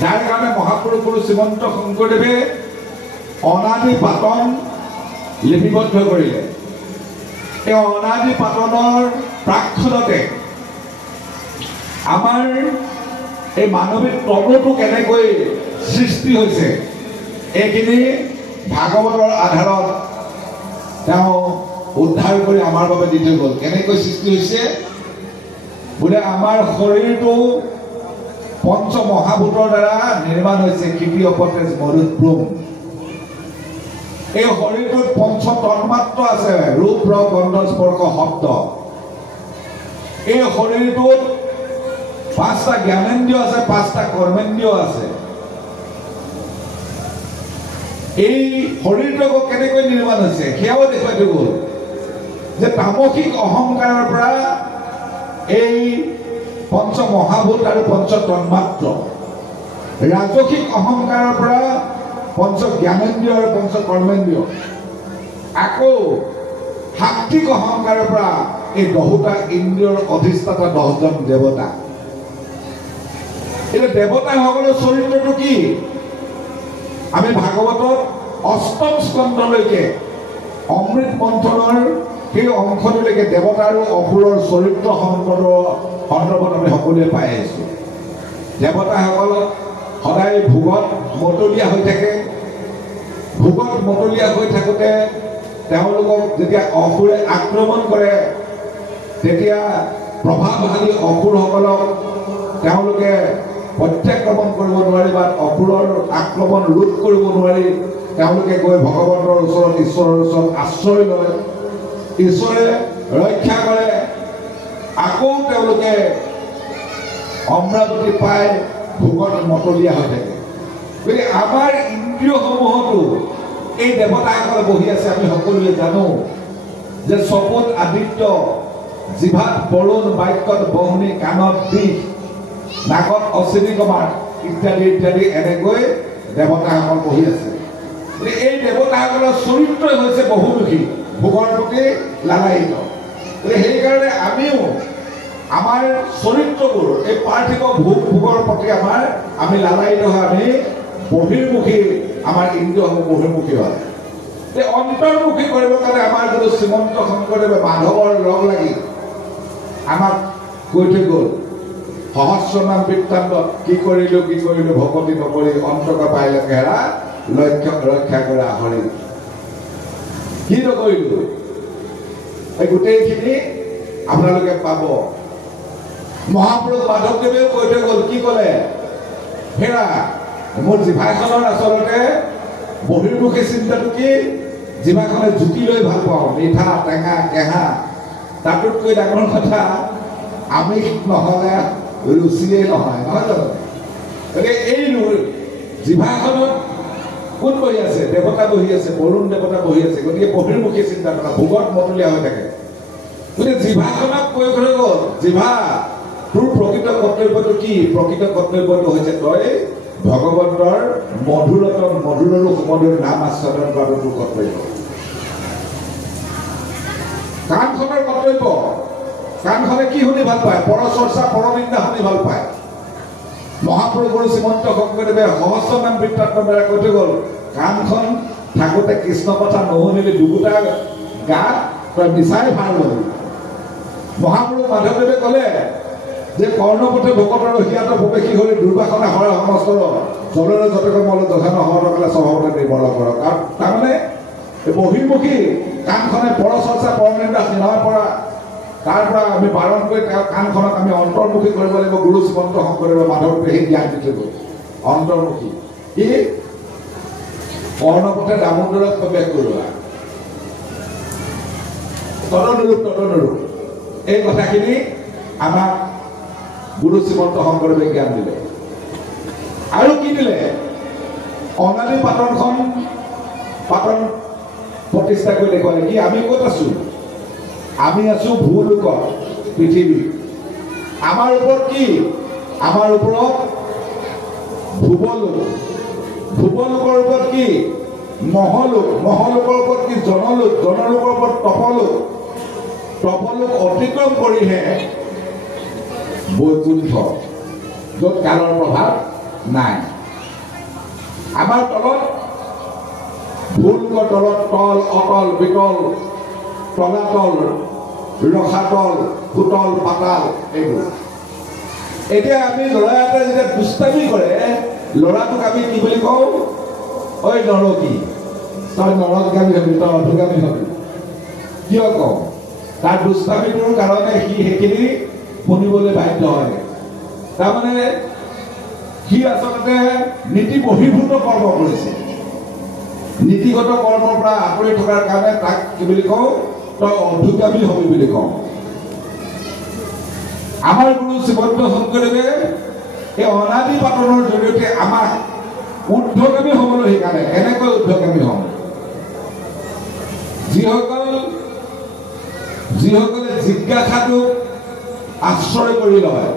যাৰ কাৰণে মহাপুৰুষ গুৰু শ্ৰীমন্ত শংকৰদেৱে অনাদি পাতন লিপিবদ্ধ কৰিলে এই অনাদি পাতনৰ প্ৰাক্ষণতে আমাৰ এই মানৱিক তত্ত্বটো কেনেকৈ সৃষ্টি হৈছে এইখিনি ভাগৱতৰ আধাৰত তেওঁ উদ্ধাৰ কৰি আমাৰ বাবে দি থৈ গ'ল। কেনেকৈ সৃষ্টি হৈছে বোলে আমাৰ শৰীৰটো পঞ্চ মহাভূতৰ দ্বাৰা নিৰ্মাণ হৈছে। কৃতি অপতেজ মৰুত ব্ৰুম। এই শৰীৰটোত পঞ্চ তন্মাত্ৰ আছে, ৰূপ ৰস গন্ধ স্পৰ্শ শব্দ। এই শৰীৰটোত 5টা জ্ঞানেন্দ্ৰিয় আছে, 5টা কৰ্মেন্দ্ৰিয় আছে। এই শৰীৰটো কেনেকৈ নিৰ্মাণ হৈছে সেয়াও দেখুৱাই থৈ গ'ল যে তামসিক অহংকাৰৰ পৰা এই পঞ্চ মহাভূত আৰু পঞ্চ তন্মাত্ৰ, ৰাজসিক অহংকাৰৰ পৰা পঞ্চ জ্ঞানেন্দ্ৰিয় আৰু পঞ্চ কৰ্মেন্দ্ৰিয়, আকৌ সাত্বিক অহংকাৰৰ পৰা এই 10টা ইন্দ্ৰিয়ৰ অধিষ্ঠাতা 10জন দেৱতা। এতিয়া দেৱতাসকলৰ চৰিত্ৰটো কি? আমি ভাগৱতত 8ম স্কন্ধলৈকে অমৃত মন্থনৰ সেই অংশটোলৈকে দেৱতা আৰু অসুৰৰ চৰিত্ৰ সন্দৰ্ভত আমি সকলোৱে পাই আহিছোঁ। দেৱতাসকল সদায় ভোগত মতলীয়া হৈ থাকে। ভোগত মতলীয়া হৈ থাকোঁতে তেওঁলোকক যেতিয়া অসুৰে আক্ৰমণ কৰে তেতিয়া প্ৰভাৱশালী অসুৰসকলক তেওঁলোকে প্ৰত্যাক্ৰমণ কৰিব নোৱাৰি বা অসুৰৰ আক্ৰমণ ৰোধ কৰিব নোৱাৰি তেওঁলোকে গৈ ভগৱন্তৰ ওচৰত, ঈশ্বৰৰ ওচৰত আশ্ৰয় লয়। ঈশ্বৰে ৰক্ষা কৰে। আকৌ তেওঁলোকে অমৰাৱতী পাই ভোগত মতলীয়া হৈ থাকে। গতিকে আমাৰ ইন্দ্ৰিয়সমূহতো এই দেৱতাসকলে বহি আছে। আমি সকলোৱে জানো যে চকুত আদিত্য, জিভাত বৰুণ, বাক্যত বহ্নি, কাণত বিষ, নাকত অশ্বিনী কুমাৰ ইত্যাদি ইত্যাদি এনেকৈ দেৱতাসকল বহি আছে। এই দেৱতাসকলৰ চৰিত্ৰই হৈছে বহুমুখী, ভোগৰ প্ৰতি লালায়িত। সেইকাৰণে আমিও আমাৰ চৰিত্ৰবোৰ এই পাৰ্থিৱ ভোগৰ প্ৰতি আমি লালায়িত হয়। আমি বহিৰ্মুখী, আমাৰ ইন্দ্ৰিয়সমূহ বহিৰ্মুখী হয়। এই অন্তৰ্মুখী কৰিবৰ কাৰণে আমাৰ গুৰু শ্ৰীমন্ত শংকৰদেৱে মাধৱৰ লগ লাগি আমাক কৈ থৈ গ'ল সহস্ৰনাম বৃত্তান্তত, কি কৰিলো ভকতি নকৰি অন্তক পাইলে কেৰা লক্ষ্য ৰক্ষা কৰা হৰি। কি নকৰিলো এই গোটেইখিনি আপোনালোকে পাব। মহাপুৰুষ মাধৱদেৱেও কৈ থৈ গ'ল, কি ক'লে? হেৰা মোৰ জিভাখনৰ আচলতে বহিৰ্মুখী চিন্তাটো কি? জিভাখনে জুতি লৈ ভাল পাওঁ, মিঠা, টেঙা, কেঁহা। তাতোতকৈ ডাঙৰ কথা আমিষ নহ'লে ৰুচিয়ে নহয়, নহয় জানো? গতিকে এই জিভাখনত কোন বহি আছে? দেৱতা বহি আছে, বৰুণ দেৱতা বহি আছে। গতিকে বহিৰ্মুখী চিন্তা কৰা, ভোগত মতলীয়া হৈ থাকে। গতিকে জিভাখনক কৈ থৈ গ'ল, জিভা তোৰ প্ৰকৃত কৰ্তব্যটো কি? প্ৰকৃত কৰ্তব্যটো হৈছে তই ভগৱন্তৰ মধুৰতম মধুৰৰো সুমধুৰ নাম আস্বাদন কৰাটো তোৰ কৰ্তব্য। কাণখনৰ কৰ্তব্য, কাণখনে কি শুনি ভাল পায়? পৰচৰ্চা, পৰনিন্দা শুনি ভাল পায়। মহাপুৰুষ গুৰু শ্ৰীমন্ত শংকৰদেৱে সহস্ৰনাম বৃত্তান্তৰ দ্বাৰা কৈ থৈ গ'ল, কাণখন থাকোঁতে কৃষ্ণ কথা নুশুনিলে দুগুটা গাত তই মিছাই ভাৰ ল'বি। মহাপুৰুষ মাধৱদেৱে ক'লে যে কৰ্ণপথে ভকতৰ হিয়াত প্ৰৱেশী হৈ দুৰ্বাসনা হৰ সমস্তৰ জলৰে যতক মল যথান হৰকলে স্বভাৱতে নিৰ্মল কৰক। আৰু তাৰমানে বহিৰ্মুখী কাণখনে পৰচৰ্চা, পৰনিন্দা চিনাৰ পৰা তাৰ পৰা আমি বাৰণ কৰি কাণখনক আমি অন্তৰ্মুখী কৰিব লাগিব। গুৰু শ্ৰীমন্ত শংকৰদেৱ মাধৱদেৱে সেই জ্ঞান দি থৈ গ'ল। অন্তৰ্মুখী কি? কৰ্ণপথে দামোদৰত প্ৰৱেশ কৰোৱা, তদনুৰূপ এই কথাখিনি আমাক গুৰু শ্ৰীমন্ত শংকৰদেৱে জ্ঞান দিলে। আৰু কি দিলে? অনাদি পাতনখন প্ৰতিষ্ঠা কৰি দেখুৱালে। কি? আমি ক'ত আছো? আমি আছো ভূলোকত, পৃথিৱী। আমাৰ ওপৰত কি? আমাৰ ওপৰত ভুৱলোক, ভুৱলোকৰ ওপৰত কি? মহলোক, মহলোকৰ ওপৰত কি? জনলোক, জনলোকৰ ওপৰত তপলোক, তপলোক অতিক্ৰম কৰিহে বৈকুণ্ঠ, য'ত কালৰ প্ৰভাৱ নাই। আমাৰ তলত ভূলোকৰ তলত তল, অতল, বিতল, তলাতল, ৰসাতল, ভূতল, পাতাল এইবোৰ। এতিয়া আমি ল'ৰা এটাই যেতিয়া দুষ্টামি কৰে, ল'ৰাটোক আমি কি বুলি কওঁ? ঐ নৰকী, তই নৰকগামী হবি, তই অধোগামী হবি। কিয় কওঁ তাৰ দুষ্টামিটোৰ কাৰণে সি সেইখিনি শুনিবলৈ বাধ্য হয় তাৰমানে সি আচলতে নীতি বহিৰ্ভূত কৰ্ম কৰিছে নীতিগত কৰ্মৰ পৰা আঁতৰি থকাৰ কাৰণে তাক কি বুলি কওঁ তই অধুগামী হবি বুলি কওঁ আমাৰ গুৰু শ্ৰীমন্ত শংকৰদেৱে এই অনাদি পাতনৰ জৰিয়তে আমাক ঊৰ্ধ্বগামী হ'বলৈ শিকালে কেনেকৈ ঊৰ্ধ্বগামী হ'ম যিসকলে জিজ্ঞাসাটোক আশ্ৰয় কৰি লয়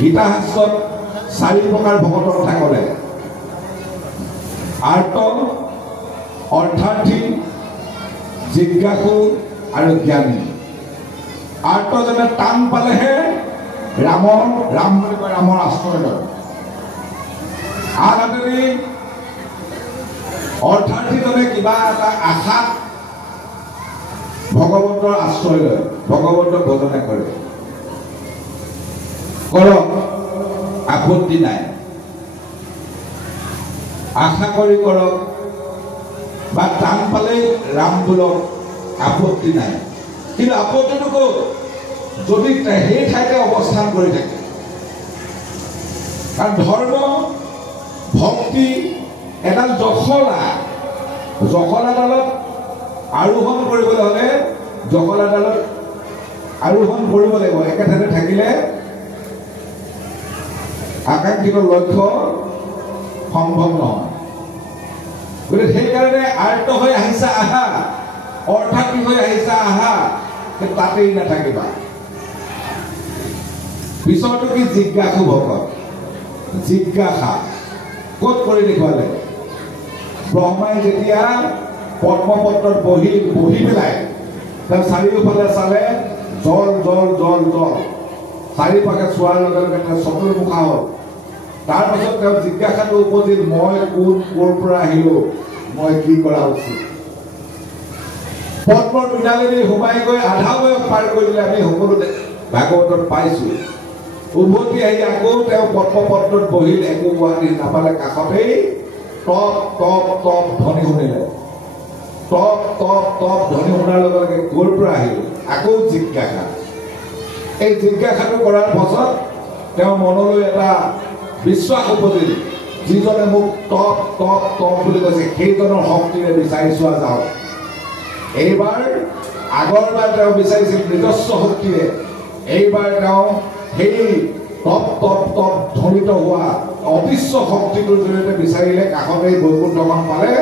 গীতা শাস্ত্ৰত 4 প্ৰকাৰ ভকতৰ কথা ক'লে আৰ্ত অৰ্থাৰ্থী জিজ্ঞাসু আৰু জ্ঞানী আৰ্তজনে টান পালেহে ৰাম বুলি কয় ৰামৰ আশ্ৰয় লয় আনহাতে অৰ্থাৰ্থীজনে কিবা এটা আশাত ভগৱন্তৰ আশ্ৰয় লয় ভগৱন্তক ভজনা কৰে কৰক আপত্তি নাই আশা কৰি কৰক বা টান পালেই ৰাম বোলক আপত্তি নাই কিন্তু আপত্তিটো ক'ত যদি সেই ঠাইতে অৱস্থান কৰি থাকে কাৰণ ধৰ্ম ভক্তি এডাল জখলাডালত আৰোহণ কৰিবলৈ হ'লে জখলাডালত আৰোহণ কৰিব লাগিব একেঠাইতে থাকিলে আকাংক্ষিত লক্ষ্য সম্ভৱ নহয় গতিকে সেইকাৰণে আৰ্ত হৈ আহিছা আহা অৰ্থাৎ হৈ আহিছা আহা তাতেই নাথাকিবা পিছৰটো কি জিজ্ঞাসু ভকত জিজ্ঞাসা ক'ত কৰি দেখুৱালে ব্ৰহ্মাই যেতিয়া পদ্মপত্ৰত বহি পেলাই তেওঁ চাৰিওফালে চালে জল জল জল জল চাৰিওপাশে চোৱাৰ লগে লগে তেওঁ চকুৰ মুখা হ'ল তাৰপাছত তেওঁ জিজ্ঞাসাটো উপজিল মই ক'ৰ পৰা আহিলো মই কি কৰা উচিত পদ্মৰ পিনালেদি সোমাই গৈ আধা বয়স পাৰ কৰি দিলে আমি সকলো ভাগৱতত পাইছো উভতি আহি আকৌ তেওঁ পদ্মপত্ৰত বহিল একো গুৱাহাটী নাপালে কাষতেই টপ টপ টপ ধ্বনি শুনিলে টপ টপ টপ ধ্বনি শুনাৰ লগে লগে ক'ৰ পৰা আহিল আকৌ জিজ্ঞাসা এই জিজ্ঞাসাটো কৰাৰ পাছত তেওঁ মনলৈ এটা বিশ্বাস উপজিল যিজনে মোক টপ টপ টপ বুলি কৈছে সেইজনৰ শক্তিৰে বিচাৰি চোৱা যাওক এইবাৰ আগৰবাৰ তেওঁ বিচাৰিছিল নিজস্ব শক্তিৰে এইবাৰ তেওঁ সেই টপ টপ টপ ধ্বনিত হোৱা অদৃশ্য শক্তিটোৰ জৰিয়তে বিচাৰিলে কাষতেই বৈকুণ্ঠখন পালে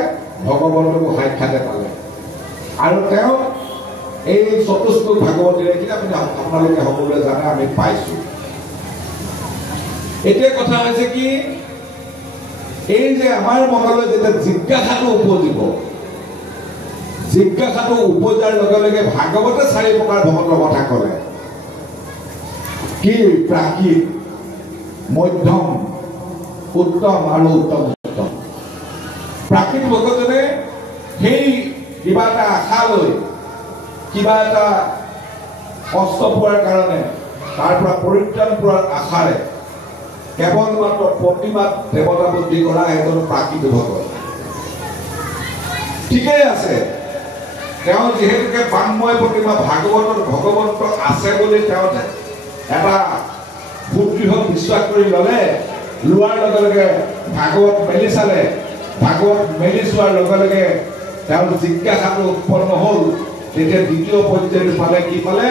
ভগৱন্তকো সাক্ষাতে পালে আৰু তেওঁ এই চতুষ্টোক ভাগৱতীৰে কিতাপ আপোনালোকে সকলোৱে জানে আমি পাইছো এতিয়া কথা হৈছে কি এই যে আমাৰ মনলৈ যেতিয়া জিজ্ঞাসাটো উপজিব জিজ্ঞাসাটো উপজাৰ লগে লগে ভাগৱতে 4 প্ৰকাৰ ভকতৰ কথা ক'লে কি প্ৰাকৃত মধ্যম উত্তম আৰু উত্তম উত্তম প্ৰাকৃত ভকতজনে সেই কিবা এটা আশা লৈ কিবা এটা কষ্ট পোৱাৰ কাৰণে তাৰ পৰা পৰিত্ৰাণ পোৱাৰ আশাৰে কেৱল মাত্ৰ প্ৰতিমাত দেৱতা বুদ্ধি কৰা এজন প্ৰাকৃত ভকত ঠিকেই আছে তেওঁ যিহেতুকে বাংময় প্ৰতিমা ভাগৱতত ভগৱন্ত আছে বুলি তেওঁ এটা সুদৃঢ় বিশ্বাস কৰি ল'লে লোৱাৰ লগে লগে ভাগৱত মেলি চালে ভাগৱত মেলি চোৱাৰ লগে লগে তেওঁৰ জিজ্ঞাসাটো উৎপন্ন হ'ল তেতিয়া দ্বিতীয় পৰ্যায়ত পালে কি পালে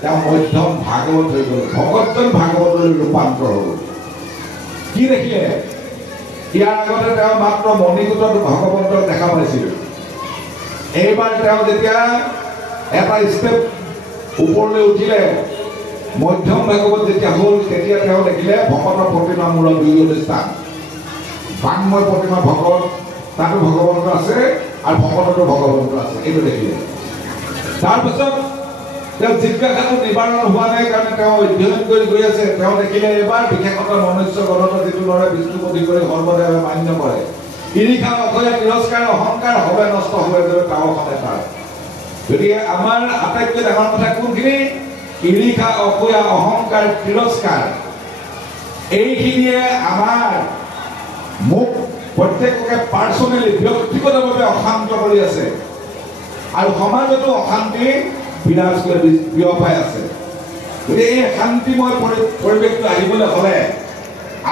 তেওঁ মধ্যম ভাগৱত হৈ গ'ল ভকতজন ভাগৱতলৈ ৰূপান্তৰ হ'ল কি দেখিলে ইয়াৰ আগতে তেওঁ মাত্ৰ মণিকূটত ভগৱন্তক দেখা পাইছিল এইবাৰ তেওঁ যেতিয়া এটা ষ্টেপ ওপৰলৈ উঠিলে মধ্যম ভাগৱত যেতিয়া হ'ল তেতিয়া তেওঁ দেখিলে ভকতৰ প্ৰতিমা মূৰত 2 স্থান বাংময় প্ৰতিমা ভগৱত তাতো ভগৱন্ত আছে আৰু ভকততো ভগৱন্ত আছে এইটো দেখিলে তাৰপিছত তেওঁ জিজ্ঞাসাটো নিবাৰণ হোৱা নাই কাৰণে তেওঁ অধ্যয়ন কৰি গৈ আছে তেওঁ দেখিলে এবাৰ বিশেষতঃ মনুষ্য গণত যিটো ল'ৰাই বিষ্ণুপতি কৰি সৰ্বদেৱে মান্য কৰে ঈৰ্ষা অসূয়া তিৰস্কাৰ অহংকাৰ হবে নষ্ট হবে যদি তাওখনে তাৰ গতিকে আমাৰ আটাইতকৈ ডাঙৰ কথা কোনখিনি ঈৰ্ষা অসূয়া অহংকাৰ তিৰস্কাৰ এইখিনিয়ে আমাৰ মোক প্ৰত্যেককে পাৰ্চনেলি ব্যক্তিগতভাৱে অশান্ত কৰি আছে আৰু সমাজতো অশান্তি বিৰাজ কৰি বিয়পাই আছে। গতিকে এই শান্তিময় পৰিৱেশটো আহিবলৈ হ'লে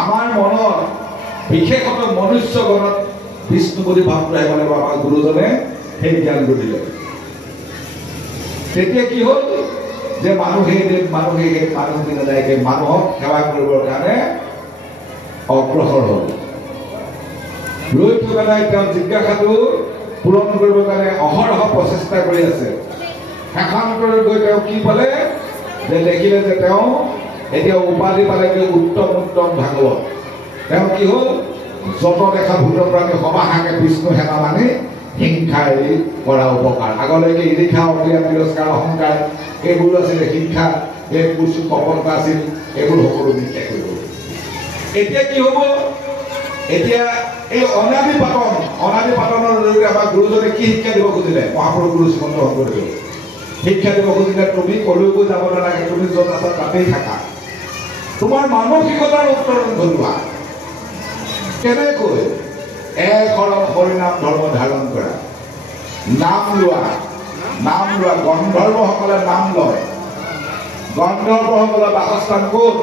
আমাৰ মনত বিশেষত মনুষ্যগণত বিষ্ণুপতি ভাৱটো আহিব লাগিব। আমাৰ গুৰুজনে সেই জ্ঞানটো দিলে। তেতিয়া কি হ'ল যে মানুহে মানুহক সেৱা কৰিবৰ কাৰণে অগ্ৰসৰ হ'ল। ৰৈ থকা নাই, তেওঁ জিজ্ঞাসাটো পূৰণ কৰিবৰ কাৰণে অহৰহ প্ৰচেষ্টা কৰি আছে। শেষান্তৰত গৈ তেওঁ কি পালে যে দেখিলে যে তেওঁ এতিয়া উপাধি পালে উত্তম ভাগৱত। তেওঁ কি হ'ল যত দেখা ভূত প্ৰাণী সমাহাকে বিষ্ণু সেনা মানি হিংসা এৰি কৰা উপকাৰ। আগলৈকে ঈৰ্ষা অক্ৰিয়া তিৰস্কাৰ অহংকাৰ এইবোৰ আছিলে, হিংসা এইবোৰ কপটতা আছিল, এইবোৰ সকলো নিশ্চয় কৰিব। এতিয়া কি হ'ব? এতিয়া এই অনাদি পাতনৰ জৰিয়তে আমাৰ গুৰুজনে কি শিক্ষা দিব খুজিলে? মহাপুৰুষ গুৰু শ্ৰীমন্ত শংকৰদেৱে শিক্ষা দিব খুজিলে, তুমি কলৈকো যাব নালাগে, তুমি য'ত আছা তাতেই থাকা। তোমাৰ মানসিকতাৰ উত্তৰণ ঘটোৱা। কেনেকৈ? শৰণ হৰিনাম ধৰ্ম ধাৰণ কৰা, নাম লোৱা। গন্ধৰ্বসকলে নাম লয়। গন্ধৰ্বসকলৰ বাসস্থান ক'ত?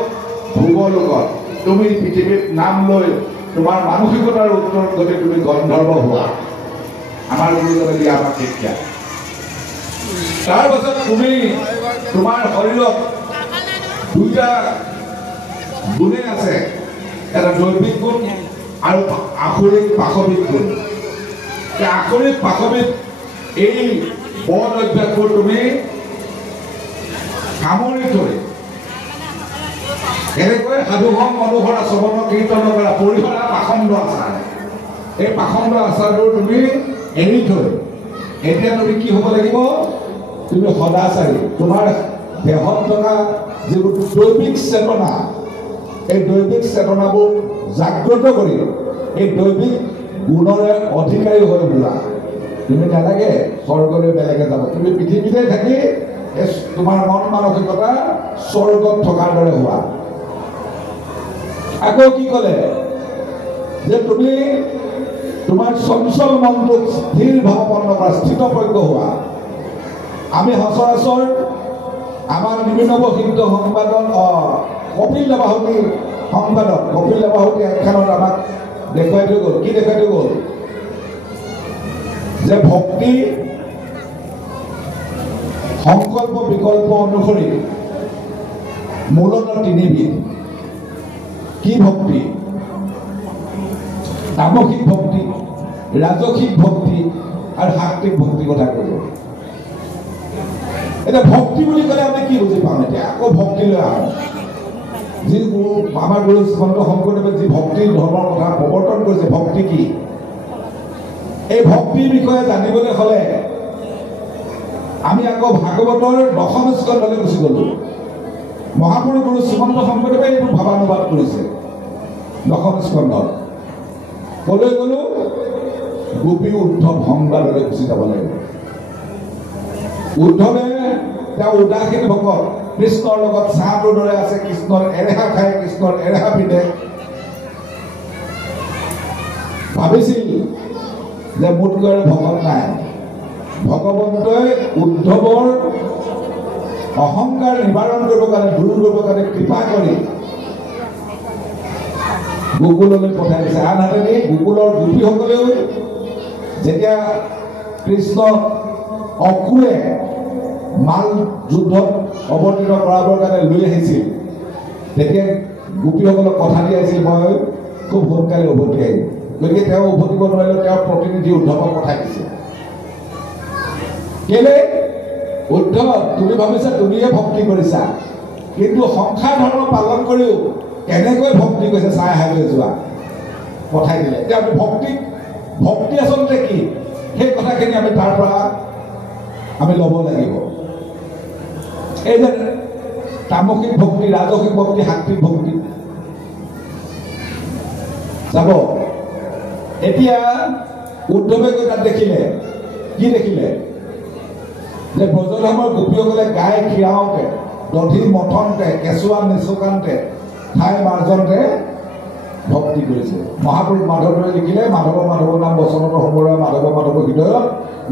ভূগোলকত। তুমি পৃথিৱীত নাম লৈ তোমাৰ মানসিকতাৰ উত্তৰত গতি তুমি গন্ধৰ্ব হোৱা। আমাৰ গুৰুজনে দিয়া আমাক শিক্ষা। তাৰপাছত তুমি তোমাৰ শৰীৰত দুটা গুণে আছে, এটা দৈবিক গুণ আৰু আসুৰিক পাশবিক গুণ। আসুৰিক পাশবিক এই বদ অভ্যাসবোৰ তুমি সামৰি থৈ এনেকৈ সাধুসং অনুসৰা শ্ৰৱণ কীৰ্তন কৰা পৰিসৰা পাখণ্ড আচাৰ, এই পাখণ্ড আচাৰবোৰ তুমি এৰি থৈ এতিয়া তুমি কি হ'ব লাগিব? তুমি সদাচাৰী। তোমাৰ দেহত থকা যিবোৰ দৈবিক চেতনা, এই দৈবিক চেতনাবোৰ জাগ্ৰত কৰি এই দৈবিক গুণৰে অধিকাৰী হৈ ওলা। তুমি নালাগে স্বৰ্গলৈ বেলেগে যাব, তুমি পৃথিৱীতে থাকি তোমাৰ মন মানসিকতা স্বৰ্গত থকাৰ দৰে হোৱা। আকৌ কি ক'লে যে তুমি তোমাৰ চঞ্চল মনটোক স্থিৰ ভাৱপন্ন কৰা, স্থিতপ্ৰজ্ঞ হোৱা। আমি সচৰাচৰ আমাৰ নিবিনৱ সিদ্ধ সংবাদত কপিল দেৱাহুতিৰ সংবাদত কপিল দেৱাহুতি একখানত আমাক দেখুৱাই থৈ গ'ল। কি দেখুৱাই থৈ গ'ল? যে ভক্তি সংকল্প বিকল্প অনুসৰি মূলত তিনিবিধ। কি ভক্তি? তামসিক ভক্তি, ৰাজসিক ভক্তি আৰু সাত্বিক ভক্তিৰ কথা ক'ব। এতিয়া ভক্তি বুলি ক'লে আমি কি বুজি পাওঁ? এতিয়া আকৌ ভক্তিলৈ আহোঁ। যি গুৰু আমাৰ গুৰু শ্ৰীমন্ত শংকৰদেৱে যি ভক্তিৰ ধৰ্মৰ কথা প্ৰৱৰ্তন কৰিছে, ভক্তি কি? এই ভক্তিৰ বিষয়ে জানিবলৈ হ'লে আমি আকৌ ভাগৱতৰ দশম স্কন্ধলৈ গুচি গ'লোঁ। মহাপুৰুষ গুৰু শ্ৰীমন্ত শংকৰদেৱে এইবোৰ ভাৱানুবাদ কৰিছে দশম স্কন্ধত। ক'লৈ গ'লোঁ? গোপী উদ্ধৱ সংবাদলৈ গুচি যাব লাগিব। উদ্ধৱে তেওঁ উদাসীন ভকত, কৃষ্ণৰ লগত চাহটোৰ দৰে আছে, কৃষ্ণৰ এৰেহা খায়, কৃষ্ণৰ এৰেহা পিন্ধে। ভাবিছিল যে মোতকৈ আৰু ভকত নাই। ভগৱন্তই উদ্ধৱৰ অহংকাৰ নিবাৰণ কৰিবৰ কাৰণে, দূৰ কৰিবৰ কাৰণে কৃপা কৰি গোকুললৈ পঠাই দিছে। আনহাতে গোকুলৰ গোপীসকলেও যেতিয়া কৃষ্ণ অকুৰে মাল যুদ্ধত অৱতীৰ্ণ কৰাবৰ কাৰণে লৈ আহিছিল, তেতিয়া গোপীসকলক কথা দি আহিছিল, মই খুব সোনকালে উভতি আহিম। গতিকে তেওঁ উভতিব নোৱাৰিলে, তেওঁৰ প্ৰতিনিধি উদ্ধৱক পঠাই দিছে। কেলে? উদ্ধৱ, তুমি ভাবিছা তুমিয়ে ভক্তি কৰিছা, কিন্তু সংসাৰ ধৰ্ম পালন কৰিও কেনেকৈ ভক্তি কৰিছে চাই আহালৈ যোৱা। পঠাই দিলে। এতিয়া আমি ভক্তি আচলতে কি, সেই কথাখিনি আমি তাৰ পৰা আমি ল'ব লাগিব। এই যে তামসিক ভক্তি, ৰাজসিক ভক্তি, সাত্বিক ভক্তি যাব। এতিয়া উদ্ধৱে গৈ তাত দেখিলে, কি দেখিলে? যে ব্ৰজধামৰ গোপীসকলে গাই খীৰাওঁতে, দধি মথনতে, কেঁচুৱা নিচুকান্তে, ঠাই মাৰ্জনতে ভক্তি কৰিছে। মহাপুৰুষ মাধৱে লিখিলে, মাধৱ মাধৱ নাম বচনত সমৰে মাধৱ মাধৱ হৃদয়ত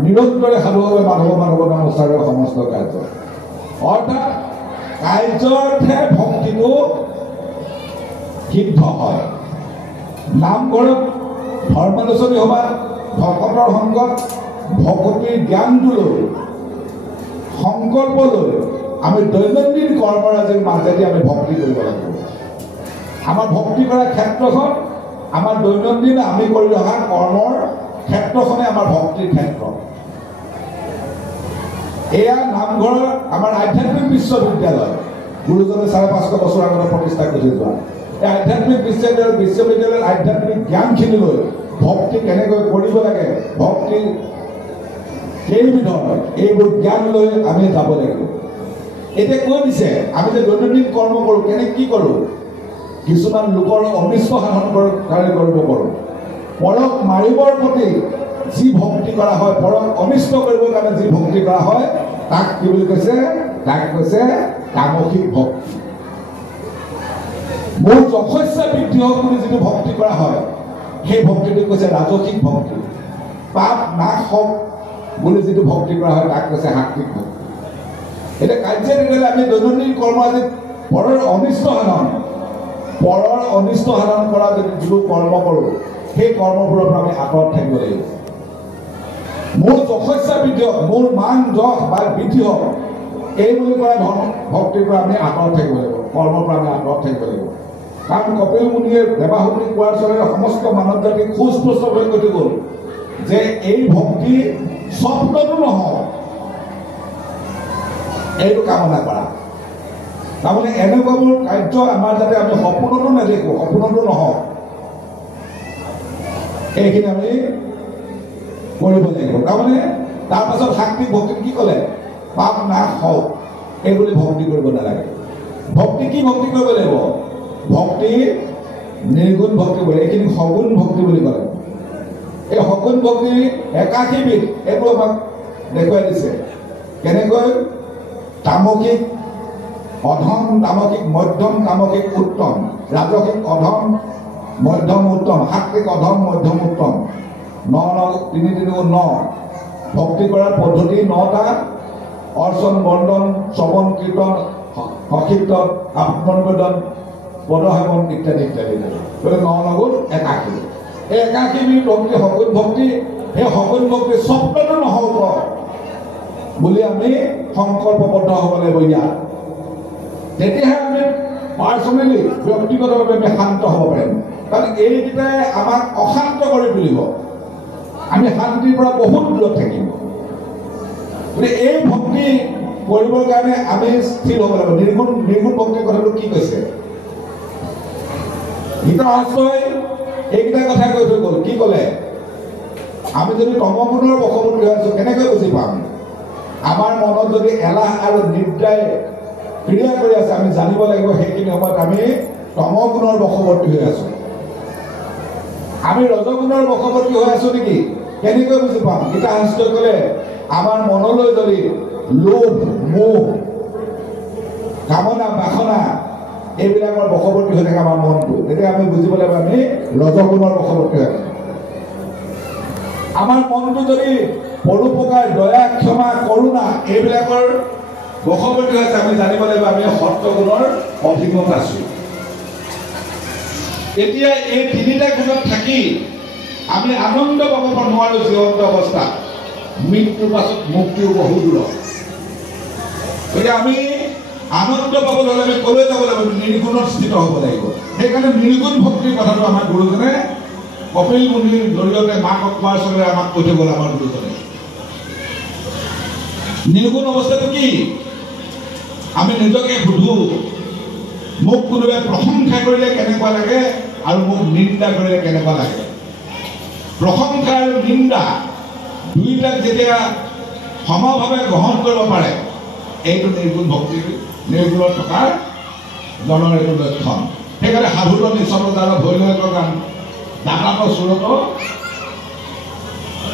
নিৰন্তৰে সাধু হবে মাধৱ মাধৱ নাম উচ্চাৰে সমস্ত কাৰ্য। অৰ্থাৎ কাৰ্যৰ্থে ভক্তিটো সিদ্ধ হয়। নামঘৰত ধৰ্মালোচনী সভাত ভকতৰ সংগত ভকতিৰ জ্ঞানটো লৈ সংকল্প লৈ আমি দৈনন্দিন কৰ্মৰাজিৰ মাজেদি আমি ভক্তি কৰিব লাগিব। আমাৰ ভক্তি কৰাৰ ক্ষেত্ৰখন আমাৰ দৈনন্দিন আমি কৰি অহা কৰ্মৰ ক্ষেত্ৰখনে আমাৰ ভক্তিৰ ক্ষেত্ৰ। এয়া নামঘৰৰ আমাৰ আধ্যাত্মিক বিশ্ববিদ্যালয় গুৰুজনে 550 বছৰ আগতে প্ৰতিষ্ঠা কৰি যোৱা এই আধ্যাত্মিক বিশ্ববিদ্যালয়ৰ আধ্যাত্মিক জ্ঞানখিনি লৈ ভক্তি কেনেকৈ কৰিব লাগে, ভক্তি কেইবিধৰ, এইবোৰ জ্ঞান লৈ আমি যাব লাগিব। এতিয়া কৈ দিছে আমি যে দৈনন্দিন কৰ্ম কৰোঁ, কি কৰোঁ? কিছুমান লোকৰ অনিষ্ট সাধন কৰিব পাৰোঁ। পৰক মাৰিবৰ প্ৰতি যি ভক্তি কৰা হয়, পৰক অনিষ্ট কৰিবৰ কাৰণে যি ভক্তি কৰা হয়, তাক কি বুলি কৈছে? তাক কৈছে তামসিক ভক্তি। মোৰ যশস্যা বৃদ্ধি হওক বুলি যিটো ভক্তি কৰা হয়, সেই ভক্তিটো কৈছে ৰাজসিক ভক্তি। পাপ নাশ হওক বুলি যিটো ভক্তি কৰা হয়, তাক কৈছে সাত্বিক ভক্তি। এতিয়া কাৰ্যত আমি দৈনন্দিন কৰ্ম আজি পৰৰ অনিষ্ট সাধন কৰা যিটো কৰ্ম কৰোঁ, সেই কৰ্মবোৰৰ পৰা আমি আঁতৰত থাকিব লাগিব। মোৰ যশস্যা বৃদ্ধি হওক, মোৰ মান যশ বা বৃদ্ধি হওক, এই বুলি কৰা ভক্তিৰ পৰা আমি আঁতৰত থাকিব লাগিব, কৰ্মৰ পৰা আমি আঁতৰত থাকিব লাগিব। কাৰণ কপিল মুনিয়ে দেৱাহুতি কোৱাৰ চলেৰে সমস্ত মানৱ জাতিক সুস্পষ্ট হৈ কৈ গ'ল যে এই ভক্তি স্বপ্নটো নহওক, এইটো কামনা কৰা। তাৰমানে এনেকুৱাবোৰ কাৰ্য আমাৰ যাতে আমি সপোনতো নেদেখোঁ, সপোনতো নহওক, এইখিনি আমি কৰিব লাগিব। তাৰমানে তাৰপাছত সাত্বিক ভক্তিত কি ক'লে? পাপ নাশ হওক, এই বুলি ভক্তি কৰিব নালাগে। ভক্তি কি ভক্তি কৰিব লাগিব? ভক্তি নিৰ্গুণ ভক্তি বুলি, এইখিনি সগুণ ভক্তি বুলি ক'লে। এই সগুণ ভক্তি 81 বিধ, এইবোৰ আমাক দেখুৱাই দিছে। কেনেকৈ? তামসিক অধম, তামসিক মধ্যম, তামসিক উত্তম, ৰাজসিক অধম, মধ্যম উত্তম, সাত্বিক অধম, মধ্যম উত্তম। 9 ভক্তি কৰাৰ পদ্ধতি 9টা: অৰ্চন, বন্দন, শ্ৰৱণ, কীৰ্তন, সকীৰ্তন, আত্মনিবেদন, পদসেৱন ইত্যাদি ইত্যাদি। 9 81। এই 81 বিধ ভক্তি সগুণ ভক্তি। সেই সগুণ ভক্তি স্বপ্নটো নহ'ব বুলি আমি সংকল্পবদ্ধ হ'ব লাগিব ইয়াত। তেতিয়াহে আমি পাৰ্চনেলি ব্যক্তিগতভাৱে আমি শান্ত হ'ব পাৰিম। কাৰণ এইকেইটাই আমাক অশান্ত কৰি তুলিব, আমি শান্তিৰ পৰা বহুত দূৰত থাকিম। গতিকে এই ভক্তি কৰিবৰ কাৰণে আমি স্থিৰ হ'ব লাগিব। নিৰ্গুণ ভক্তিৰ কথাটো কি কৈছে? গীতাশাস্ত্ৰই এইকেইটা কথা কৈ থৈ গ'ল। কি ক'লে? আমি যদি তমগুণৰ বশৱৰ্তী হৈ আছোঁ, কেনেকৈ বুজি পাম? আমাৰ মনত যদি এলাহ আৰু নিদ্ৰাই ক্ৰিয়া কৰি আছে, আমি জানিব লাগিব সেইখিনি সময়ত আমি তমগুণৰ বশৱৰ্তী হৈ আছোঁ। আমি ৰজগুণৰ বশৱৰ্তী হৈ আছোঁ নেকি? কেনেকৈ বুজি পাম? গীতাশাস্ত্ৰই ক'লে আমাৰ মনলৈ যদি লোভ, মোহ, কামনা, বাসনা এইবিলাকৰ বশৱৰ্তী হৈ থাকে আমাৰ মনটো, তেতিয়া আমি বুজিব লাগিব আমি ৰজগুণৰ বশৱৰ্তী হৈ আছোঁ। আমাৰ মনটো যদি পৰোপকাৰ, দয়া, ক্ষমা, কৰোণা এইবিলাকৰ বশৱৰ্তী হৈছে, আমি জানিব লাগিব আমি সত্যগুণৰ অধীনত আছোঁ। এতিয়া এই 3টা গুণত থাকি আমি আনন্দ পাব নোৱাৰোঁ জীৱন্ত অৱস্থাত। মৃত্যুৰ পাছত মুক্তিও বহু দূৰত। গতিকে আমি আনন্দ পাবলৈ হ'লে আমি ক'লৈ যাব লাগিব? নিৰ্গুণত স্থিত হ'ব লাগিব। সেইকাৰণে নিৰ্গুণ ভক্তিৰ কথাটো আমাৰ গুৰুজনে কপিল মুনিৰ জৰিয়তে মাকক কোৱাৰ চলেৰে আমাক কৈ থৈ গ'ল আমাৰ গুৰুজনে। নিৰ্গুণ অৱস্থাটো কি? আমি নিজকে সুধো, মোক কোনোবাই প্ৰশংসা কৰিলে কেনেকুৱা লাগে আৰু মোক নিন্দা কৰিলে কেনেকুৱা লাগে? প্ৰশংসা আৰু নিন্দা দুয়োটাক যেতিয়া সমভাৱে গ্ৰহণ কৰিব পাৰে, এইটো নিৰ্গুণ ভক্তিৰ, নিৰ্গুণত থকাৰ জনৰ এইটো লক্ষণ। সেইকাৰণে সাধুত নিচলতাৰ ভৈলক গান দাতাত চুৰত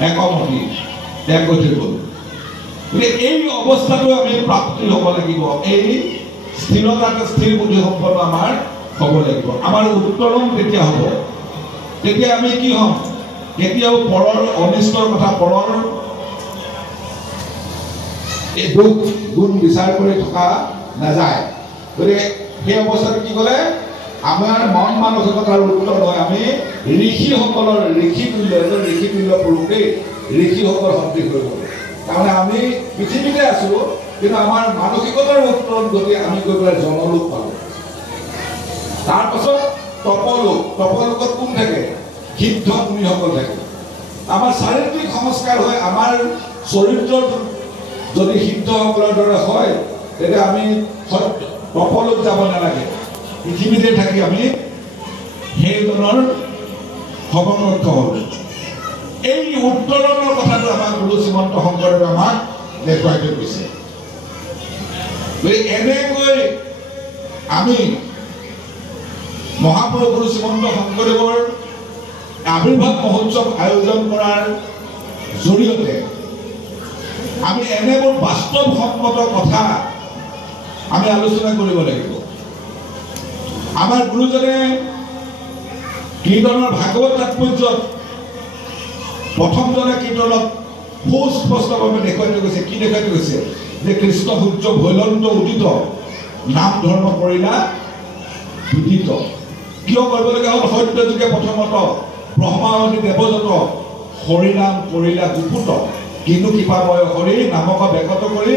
একমতি ত্যাগ কৰি থৈ গ'ল। গতিকে এই অৱস্থাটো আমি প্ৰাপ্তি হ'ব লাগিব। এই স্থিৰতাতে স্থিৰ বুদ্ধি সম্পন্ন আমাৰ হ'ব লাগিব। আমাৰ উত্তৰণ তেতিয়া হ'ব, তেতিয়া আমি কি হ'ম, কেতিয়াও পৰৰ অনিষ্টৰ কথা, পৰৰ এই দুখ গুণ বিচাৰ কৰি থকা নাযায়। গতিকে সেই অৱস্থাত কি ক'লে, আমাৰ মন মানসিকতাৰ উত্তৰ হয় আমি ঋষিসকলৰ ঋষিতুল্য, এজন ঋষিতুল্য পুৰুষেই ঋষিসকল সদৃশ হৈ গ'ল। তাৰমানে আমি পৃথিৱীতে আছো, কিন্তু আমাৰ মানসিকতাৰ উত্তৰণ গতি আমি গৈ পেলাই জনলোক পালোঁ। তাৰপাছত তপলোক, তপলোকত কোন থাকে, সিদ্ধ মুনিসকল থাকে। আমাৰ চাৰিত্ৰিক সংস্কাৰ হয়, আমাৰ চৰিত্ৰ যদি সিদ্ধসকলৰ দৰে হয়, তেতিয়া আমি তপলোক যাব নালাগে, পৃথিৱীতে থাকি আমি সেইজনৰ সমৰ্থ হ'ল। এই উত্তৰণৰ কথাটো আমাক গুৰু শ্ৰীমন্ত শংকৰদেৱে আমাক দেখুৱাই থৈ গৈছে। এনেকৈ আমি মহাপুৰুষ গুৰু শ্ৰীমন্ত শংকৰদেৱৰ আৱিৰ্ভাৱ মহোৎসৱ আয়োজন কৰাৰ জৰিয়তে আমি এনেবোৰ বাস্তৱসন্মত কথা আমি আলোচনা কৰিব লাগিব। আমাৰ গুৰুজনে কীৰ্তনৰ ভাগৱত তাৎপৰ্যত প্ৰথমজনে কীৰ্তনত সুস্পষ্টভাৱে দেখুৱাই থৈ গৈছে। কি দেখুৱাই থৈ গৈছে, যে কৃষ্ণ সূৰ্য ভৈলন্ত উদিত, নাম ধৰ্ম কৰিলা বিদিত। কিয় কৰিবলগীয়া হ'ল, সত্য যুগে প্ৰথমত ব্ৰহ্মাৱতী দেৱজত হৰিনাম কৰিলা গুপুত, কিন্তু কৃপাময় হৰি নামক বেকত কৰি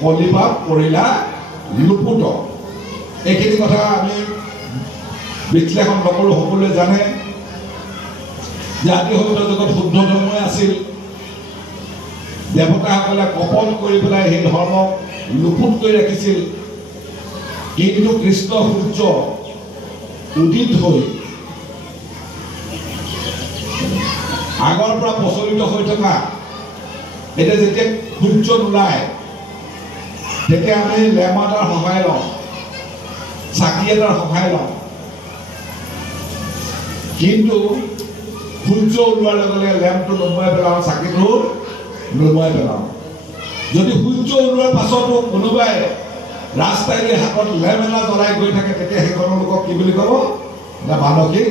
কলিপাপ কৰিলা লুপুত। এইখিনি কথা আমি বিশ্লেষণ নকৰোঁ, সকলোৱে জানে যে আদি সত্য যুগত শুদ্ধ ধৰ্মই আছিল। দেৱতাসকলে কপন কৰি পেলাই সেই ধৰ্মক লুপুত কৰি ৰাখিছিল, কিন্তু কৃষ্ণ সূৰ্য উদিত হৈ আগৰ পৰা প্ৰচলিত হৈ থকা, এতিয়া যেতিয়া সূৰ্য নোলায় তেতিয়া আমি লেম্প এটাৰ সহায় লওঁ, চাকি এটাৰ সহায় লওঁ, কিন্তু সূৰ্য ওলোৱাৰ লগে লগে লেম্পটো নুমুৱাই পেলাওঁ, চাকিটো নুমুৱাই পেলাওঁ। যদি সূৰ্য ওলোৱাৰ পাছতো কোনোবাই ৰাস্তাইদি হাতত লেম্প এটা জ্বলাই গৈ থাকে, তেতিয়া সেইখনৰ লোকক কি বুলি ক'ব, না মানসিক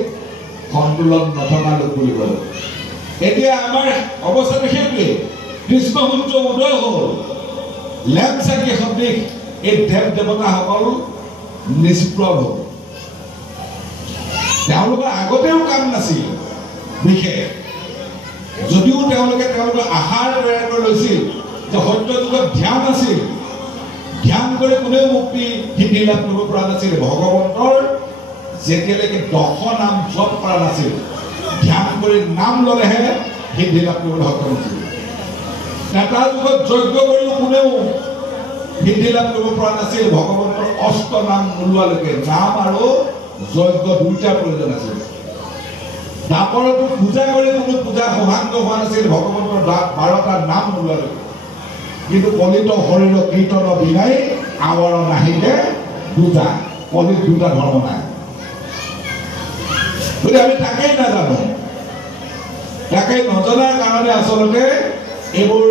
সন্তুলন নথকা লোক বুলি ক'ব। এতিয়া আমাৰ অৱস্থাটো সেইটোৱেই, কৃষ্ণ সূৰ্য উদয় হ'ল, লেম্প চাকি সদৃশ এই দেৱ দেৱতাসকল নিষ্প্ৰভ হ'ল। তেওঁলোকৰ আগতেও কাম নাছিল বিশেষ, যদিও তেওঁলোকৰ আশাৰ তৈয়াৰ কৰি লৈছিল যে সত্য যুগত ধ্যান আছিল, ধ্যান কৰি কোনেও মুক্তি সিদ্ধি লাভ কৰিব পৰা নাছিল। ভগৱন্তৰ যেতিয়ালৈকে 10 নাম জপ কৰা নাছিল, ধ্যান কৰি নাম ল'লেহে সিদ্ধি লাভ কৰিবলৈ সক্ষম হৈছিল। এটা যুগত যজ্ঞ কৰিও কোনেও সিদ্ধি লাভ কৰিব পৰা নাছিল, ভগৱন্তৰ 8 নাম নোলোৱালৈকে। নাম আৰু যজ্ঞ দুইটাৰ প্ৰয়োজন আছিল। দাপৰতো পূজা কৰি কোনো পূজা সৌভাগ্য হোৱা নাছিল, ভগৱন্তৰ 12টা নাম নোলোৱালৈকে। কিন্তু কলিত শৰীৰ কীৰ্তন বিনাই আৱৰ নাহিলে পূজা, কলিত দুটা ধৰ্ম নাই। গতিকে আমি তাকেই নাজানো, তাকেই নজনাৰ কাৰণে আচলতে এইবোৰ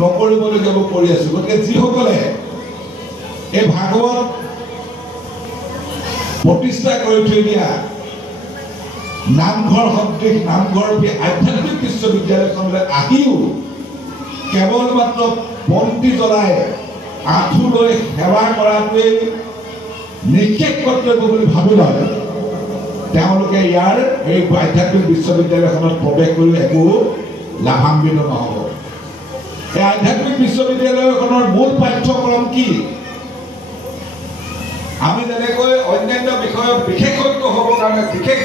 নকৰিবলগীয়াবোৰ কৰি আছো। গতিকে যিসকলে এই ভাগৱত প্ৰতিষ্ঠা কৰি থৈ দিয়া নামঘৰ সদৃশ নামঘৰ আধ্যাত্মিক বিশ্ববিদ্যালয়খনলৈ আহিও কেৱল মাত্ৰ বন্তি জ্বলাই আঁঠু লৈ সেৱা কৰাটোৱেই নিষেধ কৰ্তব্য বুলি ভাবি লয়, তেওঁলোকে ইয়াৰ এই আধ্যাত্মিক বিশ্ববিদ্যালয়খনত প্ৰৱেশ কৰি একো লাভান্বিত নহ'ব। এই আধ্যাত্মিক বিশ্ববিদ্যালয়খনৰ মূল পাঠ্যক্ৰম কি? আমি যেনেকৈ অন্যান্য বিষয়ত বিশেষজ্ঞ হ'বৰ কাৰণে বিশেষ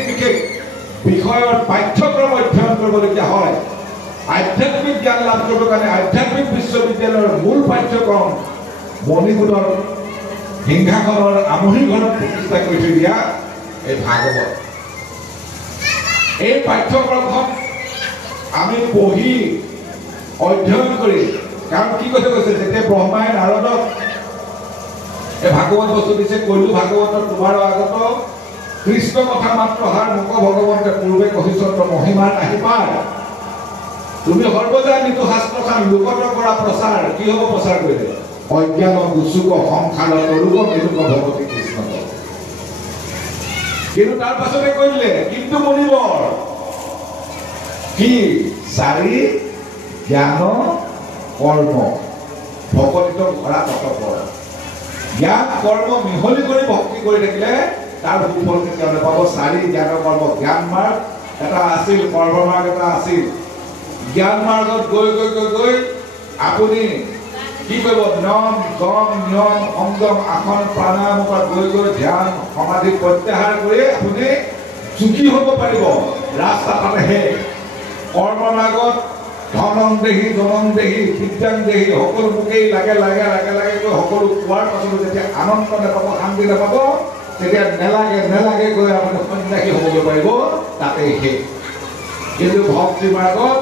বিষয়ৰ পাঠ্যক্ৰম অধ্যয়ন কৰিবলগীয়া হয়, আধ্যাত্মিক জ্ঞান লাভ কৰিবৰ কাৰণে আধ্যাত্মিক বিশ্ববিদ্যালয়ৰ মূল পাঠ্যক্ৰম মণিকূটৰ সিংহাসনৰ আমহি ঘৰত প্ৰতিষ্ঠা কৰি থৈ দিয়া এই ভাগৱত। এই পাঠ্যক্ৰমখন আমি পঢ়ি অধ্যয়ন কৰি, কাৰণ কি কথা কৈছে, যেতিয়া ব্ৰহ্মাই নাৰদক এই ভাগৱত বস্তু দিছে, কৈলো ভাগৱতৰ তোমাৰ আগত কৃষ্ণ কথা মাত্ৰ হাৰ মুখ ভগৱন্তে পূৰ্বে কহিছন্দ মহিমাৰ নাহি পাৰ, তুমি সৰ্বদা নিতু শাস্ত্ৰখান লোকত কৰা প্ৰচাৰ। কি হ'ব প্ৰচাৰ কৰিলে? অজ্ঞান গুচুক সংসাৰ তৰুক মেলুক ভগৱতী কৃষ্ণ। কিন্তু তাৰ পাছতে কৈ দিলে কিন্তু মনিবৰ কি 4 জ্ঞান কৰ্ম ভকতিত ভৰা তৎপৰ জ্ঞান কৰ্ম মিহলি কৰি ভক্তি কৰি থাকিলে তাৰ সুফল কেতিয়াও নাপাব 4 জ্ঞান কৰ্ম জ্ঞান মাৰ্গ এটা আছিল কৰ্ম মাৰ্গ এটা আছিল জ্ঞান মাৰ্গত গৈ গৈ গৈ গৈ আপুনি কি কৰিব নিয়ম গম নিয়ম সংযম আসন প্ৰাণায়াম গৈ গৈ ধ্যান সমাধি প্ৰত্যাহাৰ কৰি আপুনি সুখী হ'ব পাৰিব ৰাস্তা পালেহে কৰ্ম মাৰ্গত ধনং দেহি জনং দেহি বিদ্যাং দেহি সকলো মুখেই লাগে লাগে লাগে লাগে গৈ সকলো পোৱাৰ পাছতো যেতিয়া আনন্দ নাপাব শান্তি নাপাব তেতিয়া নেলাগে নেলাগে গৈ আপুনি সন্ন্যাসী হ'বলৈ পাৰিব তাতেই শেষ কিন্তু ভক্তি মাৰ্গত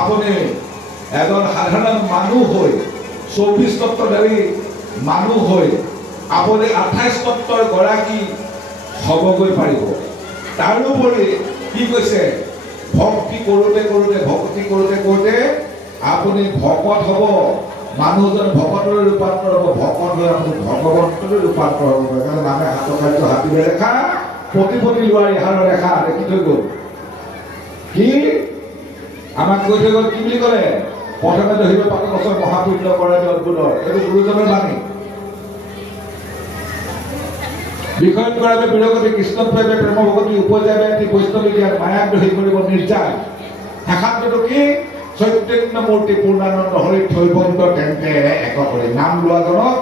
আপুনি এজন সাধাৰণ মানুহ হৈ 24 তত্ত্বধাৰী মানুহ হৈ আপুনি 28 তত্ত্বৰ গৰাকী হ'বগৈ পাৰিব তাৰোপৰি কি কৈছে ভক্তি কৰোঁতে কৰোঁতে ভক্তি কৰোঁতে কৰোঁতে আপুনি ভকত হ'ব মানুহজন ভকতলৈ ৰূপান্তৰ হ'ব ভকত হৈ আপুনি ভগৱন্তলৈ ৰূপান্তৰ হ'ব সেইকাৰণে নামে হাতৰ কাৰ্য হাতীৰে ৰেখা প্ৰতিপতি লোৱাৰ ইহাৰৰ ৰেখা দেখি থৈ গ'ল কি আমাক কৈ থৈ গ'ল কি বুলি ক'লে প্ৰথমে ধৰিব 5 বছৰ মহাপুণ্য কৰে অদ্ভুতৰ এইটো গুৰুজনৰ বাণী বিষয় কৰাবে বিৰগতি কৃষ্ণ প্ৰেমে প্ৰেম ভগতি উপজাবে এটি বৈষ্ণৱী জ্ঞান মায়াক দহি কৰিব নিৰ্যায় শাখান্তটো কি চৈতন্য মূৰ্তি পূৰ্ণানন্দ হৰি থৈবন্ত তেন্তে এক কৰি নাম লোৱাজনক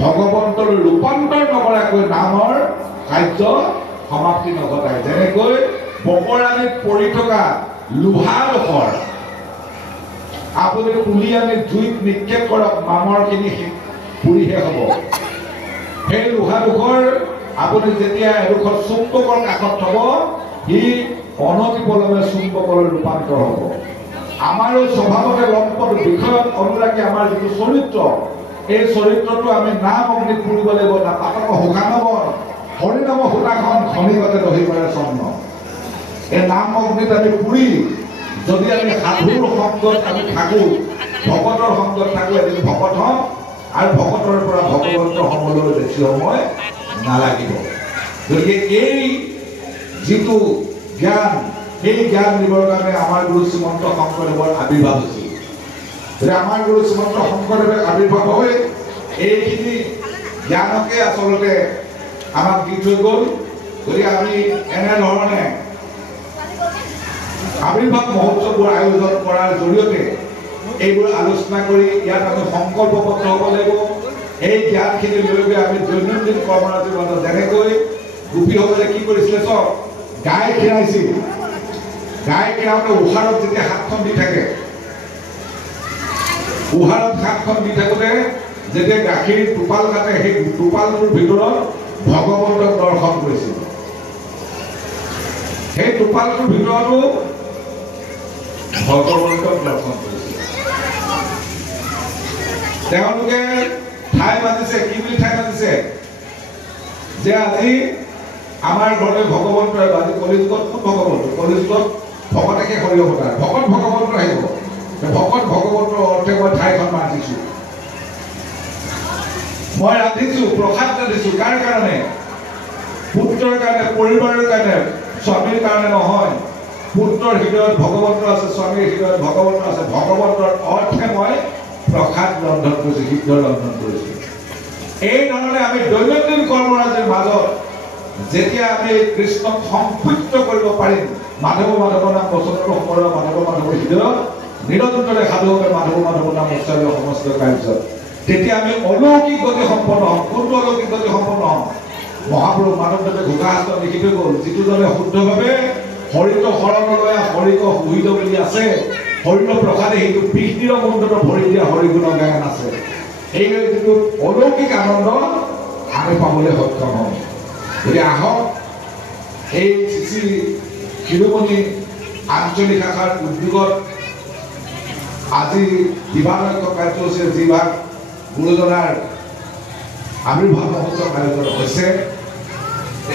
ভগৱন্তলৈ ৰূপান্তৰ নকৰাকৈ নামৰ কাৰ্য সমাপ্তি নঘটায় যেনেকৈ বকৰাণীত পৰি থকা লোহাডোখৰ আপুনি তুলি আনি জুইত নিক্ষেপ কৰক মামৰখিনি পুৰিহে হ'ব সেই লোহাডোখৰ আপুনি যেতিয়া এডোখৰ চুম্বকৰ কাষত থব সি অনতিপলমে চুম্বকলৈ ৰূপান্তৰ হ'ব আমাৰো স্বভাৱতে লম্পট বিষয়ত অনুৰাগী আমাৰ যিটো চৰিত্ৰ এই চৰিত্ৰটো আমি নাম অগ্নিত পুৰিব লাগিব না পাতক শুকানবৰ হৰিনাম সূতাখন খনিগতে দহি কৰে চন্ন এই নাম অগ্নিত আমি পুৰি যদি আমি সাধুৰ সংগত আমি থাকোঁ ভকতৰ সংগত থাকোঁ এদিন ভকত হম আৰু ভকতৰ পৰা ভগৱন্ত হ'বলৈ বেছি সময় নালাগিব গতিকে এই যিটো জ্ঞান সেই জ্ঞান দিবৰ কাৰণে আমাৰ গুৰু শ্ৰীমন্ত শংকৰদেৱৰ আৱিৰ্ভাৱ হৈছিল গতিকে আমাৰ গুৰু শ্ৰীমন্ত শংকৰদেৱে আৱিৰ্ভাৱ হৈ এইখিনি জ্ঞানকে আচলতে আমাক দি থৈ গ'ল গতিকে আমি এনেধৰণে আৱিৰ্ভাৱ মহোৎসৱবোৰ আয়োজন কৰাৰ জৰিয়তে এইবোৰ আলোচনা কৰি ইয়াত আমি সংকল্পবদ্ধ হ'ব লাগিব এই জ্ঞানখিনি লৈ গৈ আমি দৈনন্দিন কৰ্মৰাজিৰ মাজত যেনেকৈ গোপীসকলে কি কৰিছিলে চব গাই খীৰাইছিল গাই খীৰাওঁতে উহাৰত যেতিয়া হাতখন দি থাকে উহাৰত হাতখন দি থাকোঁতে যেতিয়া গাখীৰ টোপাল কাটে সেই টোপালটোৰ ভিতৰত ভগৱন্তক দৰ্শন কৰিছিল সেই টোপালটোৰ ভিতৰতো ভগৱন্তক দৰ্শন কৰিছিল তেওঁলোকে ঠাই মাতিছে কি বুলি ঠাই মাতিছে যে আজি আমাৰ ঘৰলৈ ভগৱন্ত আহিব আজি কলিযুগত কোন ভগৱন্ত কলিযুগত ভকতকে সৰি অৱতাৰ ভকত ভগৱন্ত আহিব ভকত ভগৱন্তৰ অৰ্থে মই ঠাইখন মাতিছোঁ মই ৰান্ধিছোঁ প্ৰসাদ ৰান্ধিছোঁ কাৰ কাৰণে পুত্ৰৰ কাৰণে পৰিবাৰৰ কাৰণে স্বামীৰ কাৰণে নহয় পুত্ৰৰ হৃদয়ত ভগৱন্ত আছে স্বামীৰ হৃদয়ত ভগৱন্ত আছে ভগৱন্তৰ অৰ্থে মই প্ৰসাদ ৰন্ধন কৰিছোঁ সিদ্ধ ৰন্ধন কৰিছোঁ এই ধৰণে আমি দৈনন্দিন কৰ্মৰাজিৰ মাজত যেতিয়া আমি কৃষ্ণক সংপৃক্ত কৰিব পাৰিম মাধৱ মাধৱ নাম বচনটো সমৰৰ মাধৱ মাধৱৰ হৃদয়ত নিৰন্তৰে সাধুকে মাধৱ মাধৱ নাম উচ্চাৰিত সমস্ত কাৰ্যত তেতিয়া আমি অলৌকিক গতি সম্পন্ন হ'ম কোনটো অলৌকিক গতি সম্পন্ন হ'ম মহাপুৰুষ মাধৱদেৱে ঘোষাশাস্ত্ৰত লিখি থৈ গ'ল যিটো দলে শুদ্ধভাৱে হৰিত শৰণলৈ হৰিক সুহিত বুলি আছে হৰিত প্ৰসাদে সেইটো বিষ্ণুৰ মন্দিৰত ভৰি দিয়া হৰিগুণ গান আছে এই যিটো অলৌকিক আনন্দ আমি পাবলৈ সক্ষম হ'ম গতিকে আহক এই শ্ৰী শিৰোমণি আঞ্চলিক শাখাৰ উদ্যোগত আজি বিভাগীয় কাৰ্যসূচীৰ যিভাগ গুৰুজনাৰ আৱিৰ্ভাৱ মহোৎসৱ আয়োজন হৈছে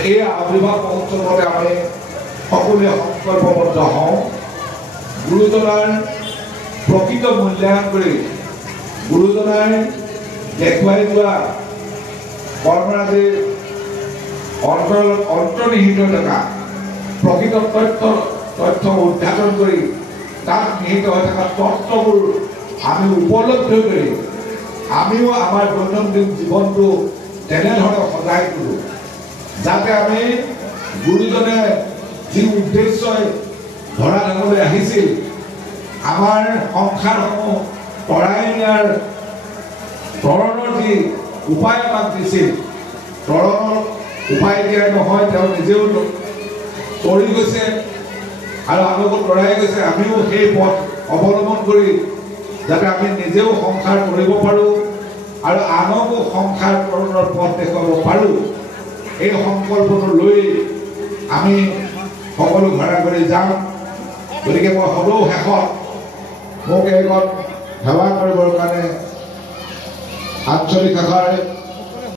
এই আৱিৰ্ভাৱ মহোৎসৱতে আমি সকলোৱে সংকল্পবদ্ধ হওঁ গুৰুজনাৰ প্ৰকৃত মূল্যায়ন কৰি গুৰুজনাই দেখুৱাই যোৱা কৰ্মৰাজিৰ অন্তৰ্নিহিত থকা প্ৰকৃত তথ্য উদ্ঘাটন কৰি তাত নিহিত হৈ থকা তত্ত্ববোৰ আমি উপলব্ধি কৰি আমিও আমাৰ দৈনন্দিন জীৱনটো তেনেধৰণে সজাই তোলোঁ যাতে আমি গুৰুজনে যি উদ্দেশ্যই ধৰা ডাঙলৈ আহিছিল আমাৰ সংসাৰসমূহ তৰাই নিয়াৰ তৰণৰ যি উপায় আমাক দিছিল তৰণৰ উপায় দিয়াই নহয় তেওঁ নিজেও তৰি গৈছে আৰু আমাকো তৰাই গৈছে আমিও সেই পথ অৱলম্বন কৰি যাতে আমি নিজেও সংসাৰ কৰিব পাৰোঁ আৰু আনকো সংসাৰ তৰণৰ পথ দেখুৱাব পাৰোঁ এই সংকল্পটো লৈ আমি সকলো ঘৰা ঘৰি যাম গতিকে মই সদৌ শেষত মোক এইখন সেৱা কৰিবৰ কাৰণে আঞ্চলিক শাখাৰ